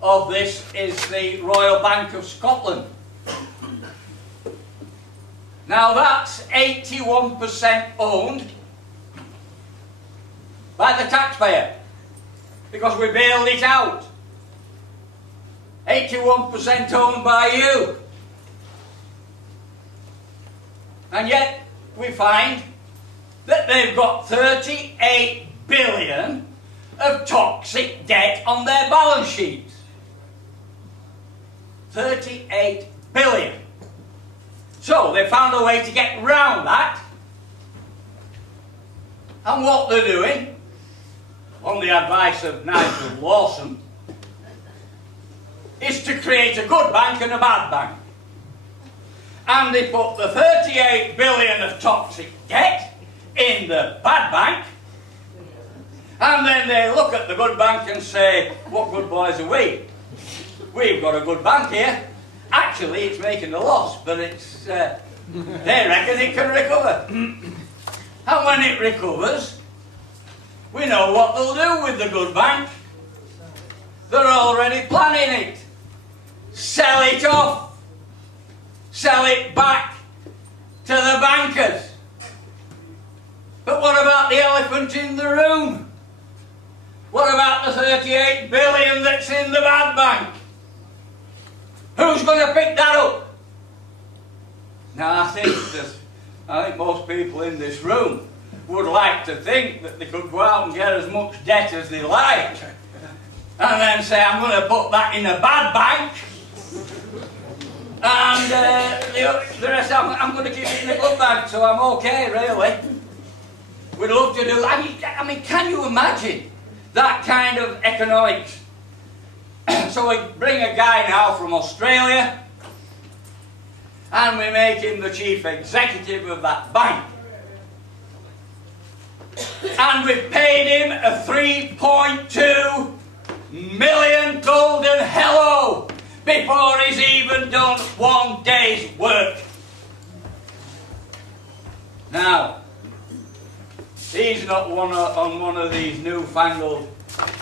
of this is the Royal Bank of Scotland. Now that's 81% owned by the taxpayer because we bailed it out. 81% owned by you. And yet we find that they've got 38 billion of toxic debt on their balance sheets. 38 billion. So they found a way to get round that. And what they're doing, on the advice of Nigel Lawson, is to create a good bank and a bad bank. And they put the 38 billion of toxic debt in the bad bank, and then they look at the good bank and say, what good boys are we? We've got a good bank here. Actually, it's making a loss, but it's they reckon it can recover. And when it recovers, we know what they'll do with the good bank. They're already planning it. Sell it off sell it back to the bankers. But what about the elephant in the room? What about the 38 billion that's in the bad bank? Who's going to pick that up? Now I think most people in this room would like to think that they could go out and get as much debt as they like and then say, I'm going to put that in a bad bank and the rest I'm going to keep it in a good bank, so I'm okay, really. We'd love to do that. I mean, can you imagine that kind of economics? So we bring a guy now from Australia and we make him the chief executive of that bank. And we paid him a 3.2 million golden hello before he's even done 1 day's work. Now, he's not on one of these newfangled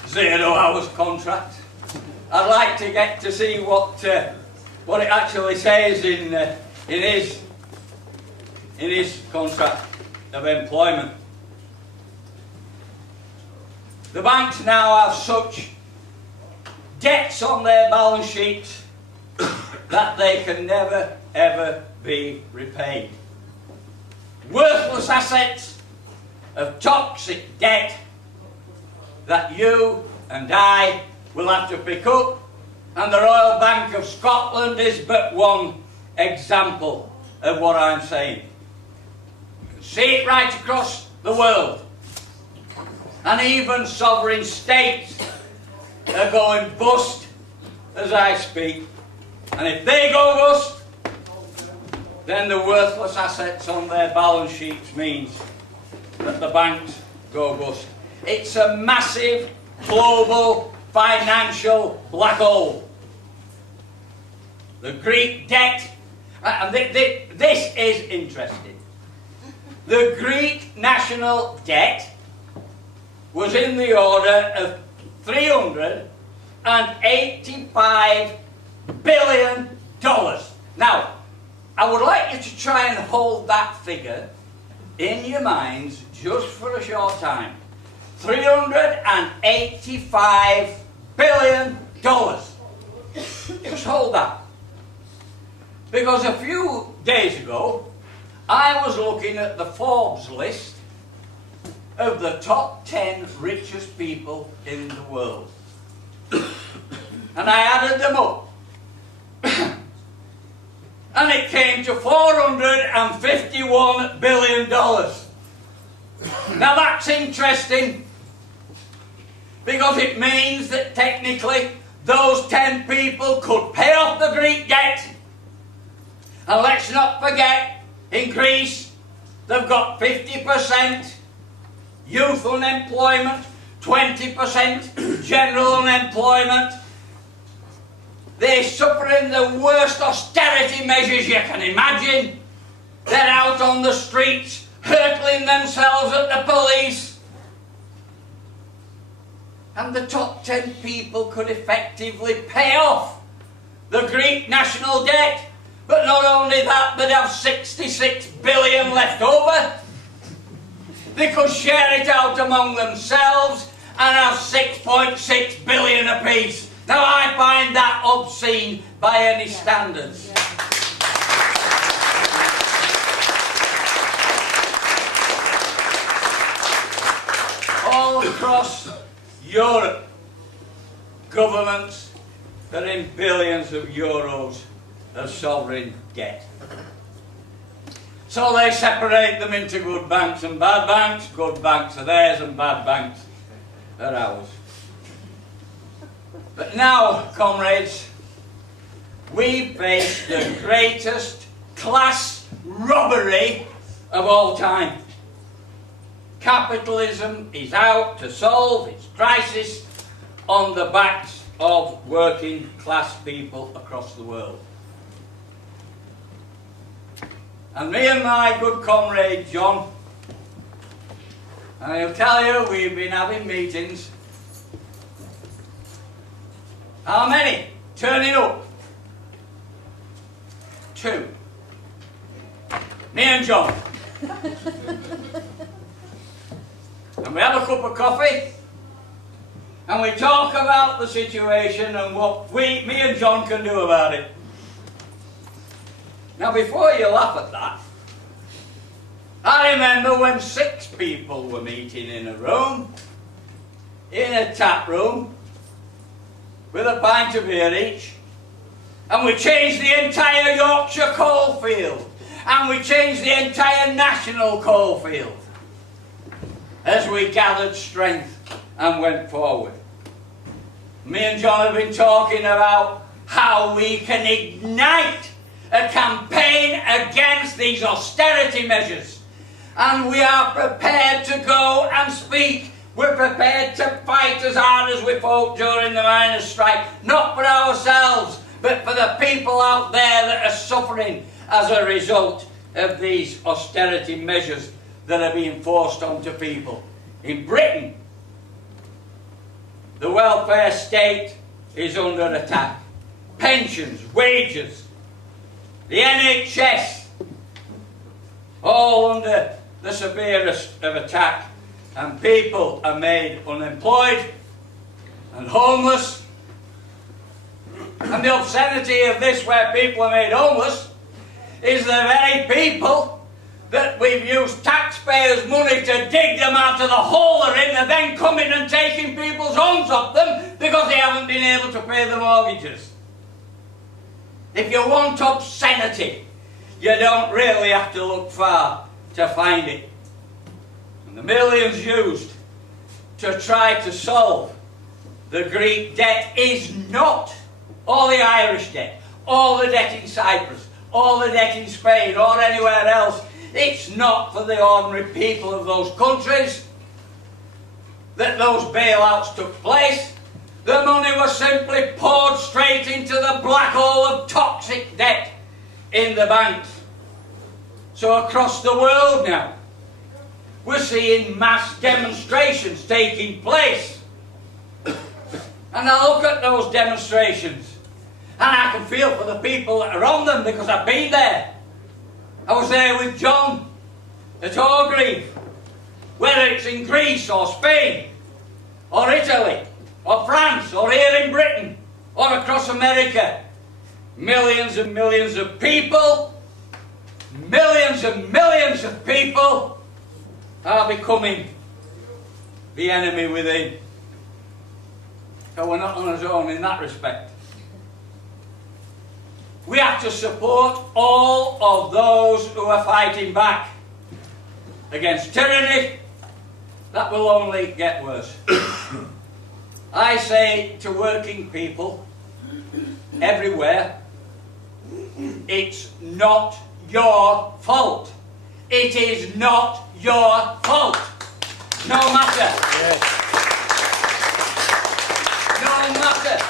0 hours contracts. I'd like to get to see what it actually says in his contract of employment. The banks now have such debts on their balance sheets that they can never ever be repaid. Worthless assets of toxic debt that you and I will have to pick up, and the Royal Bank of Scotland is but one example of what I'm saying. You can see it right across the world. And even sovereign states are going bust as I speak. And if they go bust, then the worthless assets on their balance sheets means that the banks go bust. It's a massive global financial black hole. The Greek debt, and this is interesting. The Greek national debt was in the order of $385 billion. Now, I would like you to try and hold that figure in your minds just for a short time. $385 billion. Just hold that. Because a few days ago, I was looking at the Forbes list of the top 10 richest people in the world. And I added them up. And it came to $451 billion. Now that's interesting, because it means that technically those 10 people could pay off the Greek debt. And let's not forget, in Greece, they've got 50% youth unemployment, 20% general unemployment. They're suffering the worst austerity measures you can imagine. They're out on the streets, hurtling themselves at the police. And the top 10 people could effectively pay off the Greek national debt. But not only that, they'd have 66 billion left over. They could share it out among themselves and have 6.6 billion apiece. Now I find that obscene by any standards. All across Europe, governments are in billions of euros of sovereign debt. So they separate them into good banks and bad banks. Good banks are theirs and bad banks are ours. But now, comrades, we face the greatest class robbery of all time. Capitalism is out to solve its crisis on the backs of working class people across the world. And me and my good comrade John, and I'll tell you, we've been having meetings. How many turning up? 2. and John. And we have a cup of coffee, and we talk about the situation and what me and John can do about it. Now, before you laugh at that, I remember when 6 people were meeting in a room, in a tap room, with a pint of beer each, and we changed the entire Yorkshire coalfield, and we changed the entire national coalfield, as we gathered strength and went forward. Me and John have been talking about how we can ignite a campaign against these austerity measures. And we are prepared to go and speak. We're prepared to fight as hard as we fought during the miners' strike. Not for ourselves, but for the people out there that are suffering as a result of these austerity measures that are being forced onto people. In Britain, the welfare state is under attack. Pensions, wages, the NHS, all under the severest of attack, and people are made unemployed and homeless. And the obscenity of this, where people are made homeless, is the very people that we've used taxpayers' money to dig them out of the hole they're in, and then coming and taking people's homes off them because they haven't been able to pay the mortgages. If you want obscenity, you don't really have to look far to find it. And the millions used to try to solve the Greek debt is not all the Irish debt, all the debt in Cyprus, all the debt in Spain or anywhere else. It's not for the ordinary people of those countries that those bailouts took place. The money was simply poured straight into the black hole of toxic debt in the banks. So across the world now, we're seeing mass demonstrations taking place. And I look at those demonstrations and I can feel for the people that are on them because I've been there. I was there with John at Orgreave, whether it's in Greece or Spain or Italy or France or here in Britain or across America. Millions and millions of people, millions and millions of people are becoming the enemy within. So we're not on our own in that respect. We have to support all of those who are fighting back against tyranny. That will only get worse. I say to working people everywhere, it's not your fault. It is not your fault. No matter. Yes. No matter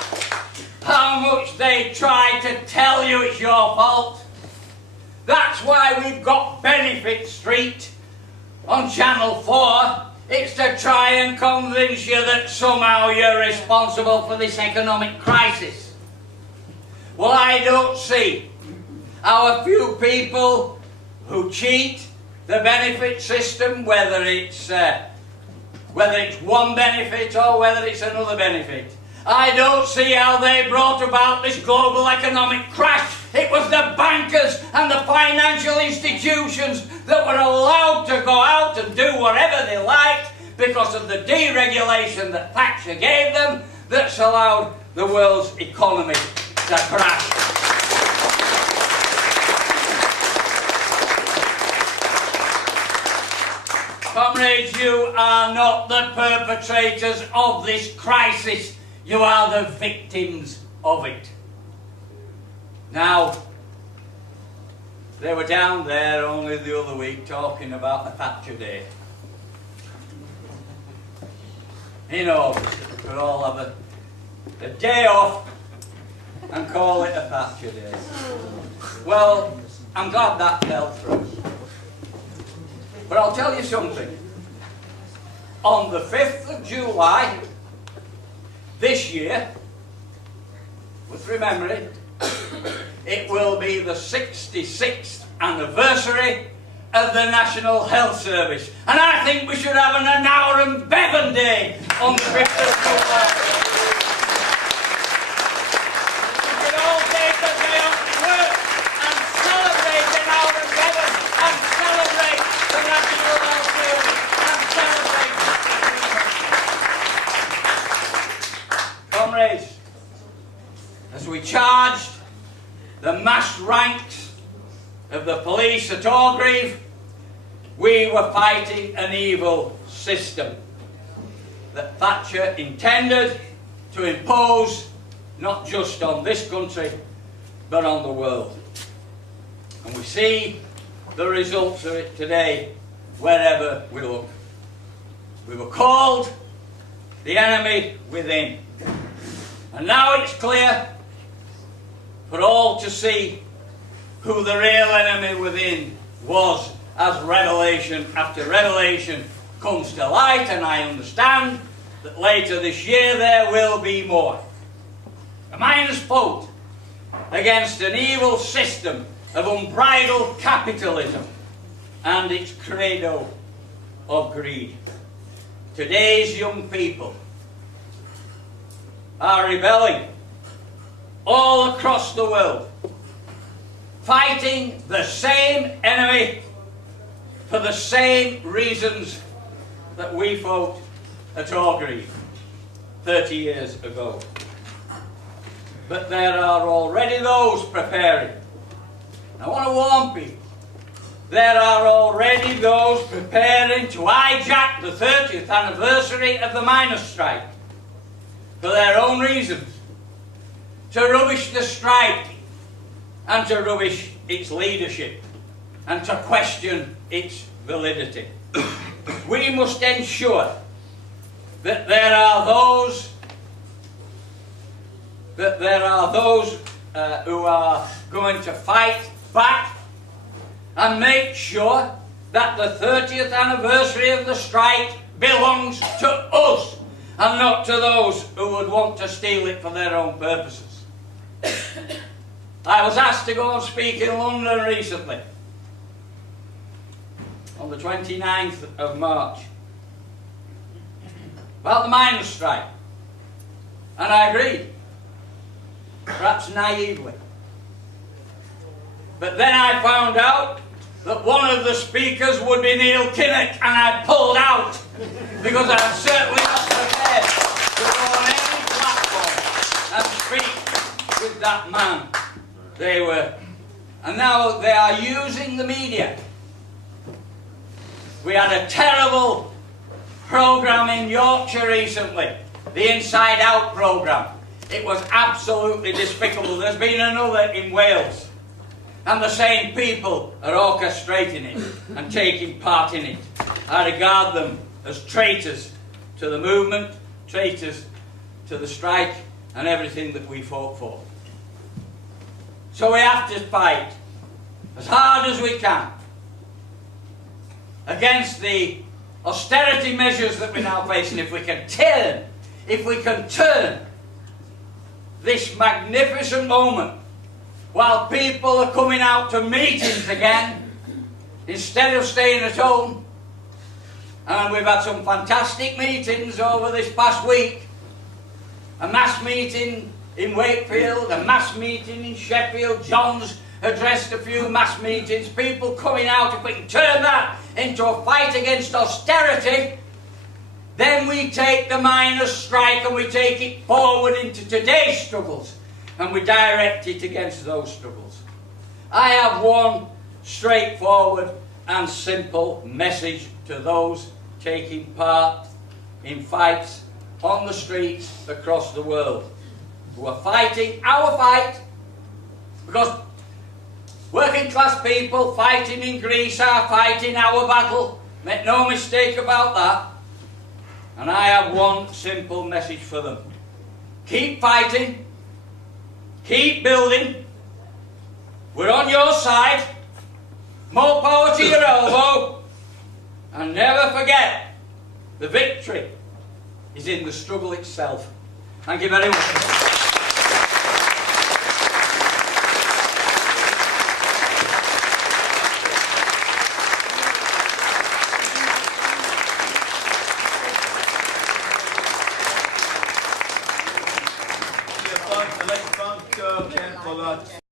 how much they try to tell you it's your fault. That's why we've got Benefit Street on Channel 4. It's to try and convince you that somehow you're responsible for this economic crisis. Well, I don't see how a few people who cheat the benefit system, whether it's one benefit or whether it's another benefit, I don't see how they brought about this global economic crash. It was the bankers and the financial institutions that were allowed to go out and do whatever they liked because of the deregulation that Thatcher gave them that's allowed the world's economy to crash. Comrades, you are not the perpetrators of this crisis. You are the victims of it. Now, they were down there only the other week talking about the Thatcher Day. In August, we'll all have a day off and call it a Thatcher Day. Well, I'm glad that fell through. But I'll tell you something. On the 5th of July, this year, let's remember it, it will be the 66th anniversary of the National Health Service. And I think we should have an hour and Bevan Day on the 5th of July. We should all take a day off work and celebrate an hour and Bevan, and celebrate the National Health Service, and celebrate the comrades, as we charged the massed ranks of the police at Orgreave, we were fighting an evil system that Thatcher intended to impose not just on this country but on the world. And we see the results of it today wherever we look. We were called the enemy within. And now it's clear for all to see who the real enemy within was, as revelation after revelation comes to light, and I understand that later this year there will be more. A miners' vote against an evil system of unbridled capitalism and its credo of greed. Today's young people are rebelling all across the world, fighting the same enemy for the same reasons that we fought at Orgreave 30 years ago. But there are already those preparing. I want to warn people, there are already those preparing to hijack the 30th anniversary of the miners' strike for their own reasons, to rubbish the strike and to rubbish its leadership and to question its validity. We must ensure that there are those who are going to fight back and make sure that the 30th anniversary of the strike belongs to us and not to those who would want to steal it for their own purposes. I was asked to go and speak in London recently, on the 29th of March, about the miners' strike, and I agreed, perhaps naively. But then I found out that one of the speakers would be Neil Kinnock, and I pulled out because I'm certainly not prepared to go on any platform and speak with that man. And now they are using the media. We had a terrible programme in Yorkshire recently, the Inside Out programme. It was absolutely despicable. There's been another in Wales, and the same people are orchestrating it and taking part in it. I regard them as traitors to the movement, traitors to the strike and everything that we fought for. So we have to fight as hard as we can against the austerity measures that we're now facing. If we can turn this magnificent moment while people are coming out to meetings again instead of staying at home. And we've had some fantastic meetings over this past week. A mass meeting in Wakefield, a mass meeting in Sheffield. John's addressed a few mass meetings. People coming out. If we can turn that into a fight against austerity, then we take the miners' strike and we take it forward into today's struggles and we direct it against those struggles. I have one straightforward and simple message to those taking part in fights on the streets across the world, who are fighting our fight, because working class people fighting in Greece are fighting our battle. Make no mistake about that. And I have one simple message for them. Keep fighting. Keep building. We're on your side. More power to your elbow. And never forget, the victory is in the struggle itself. Thank you very much. much.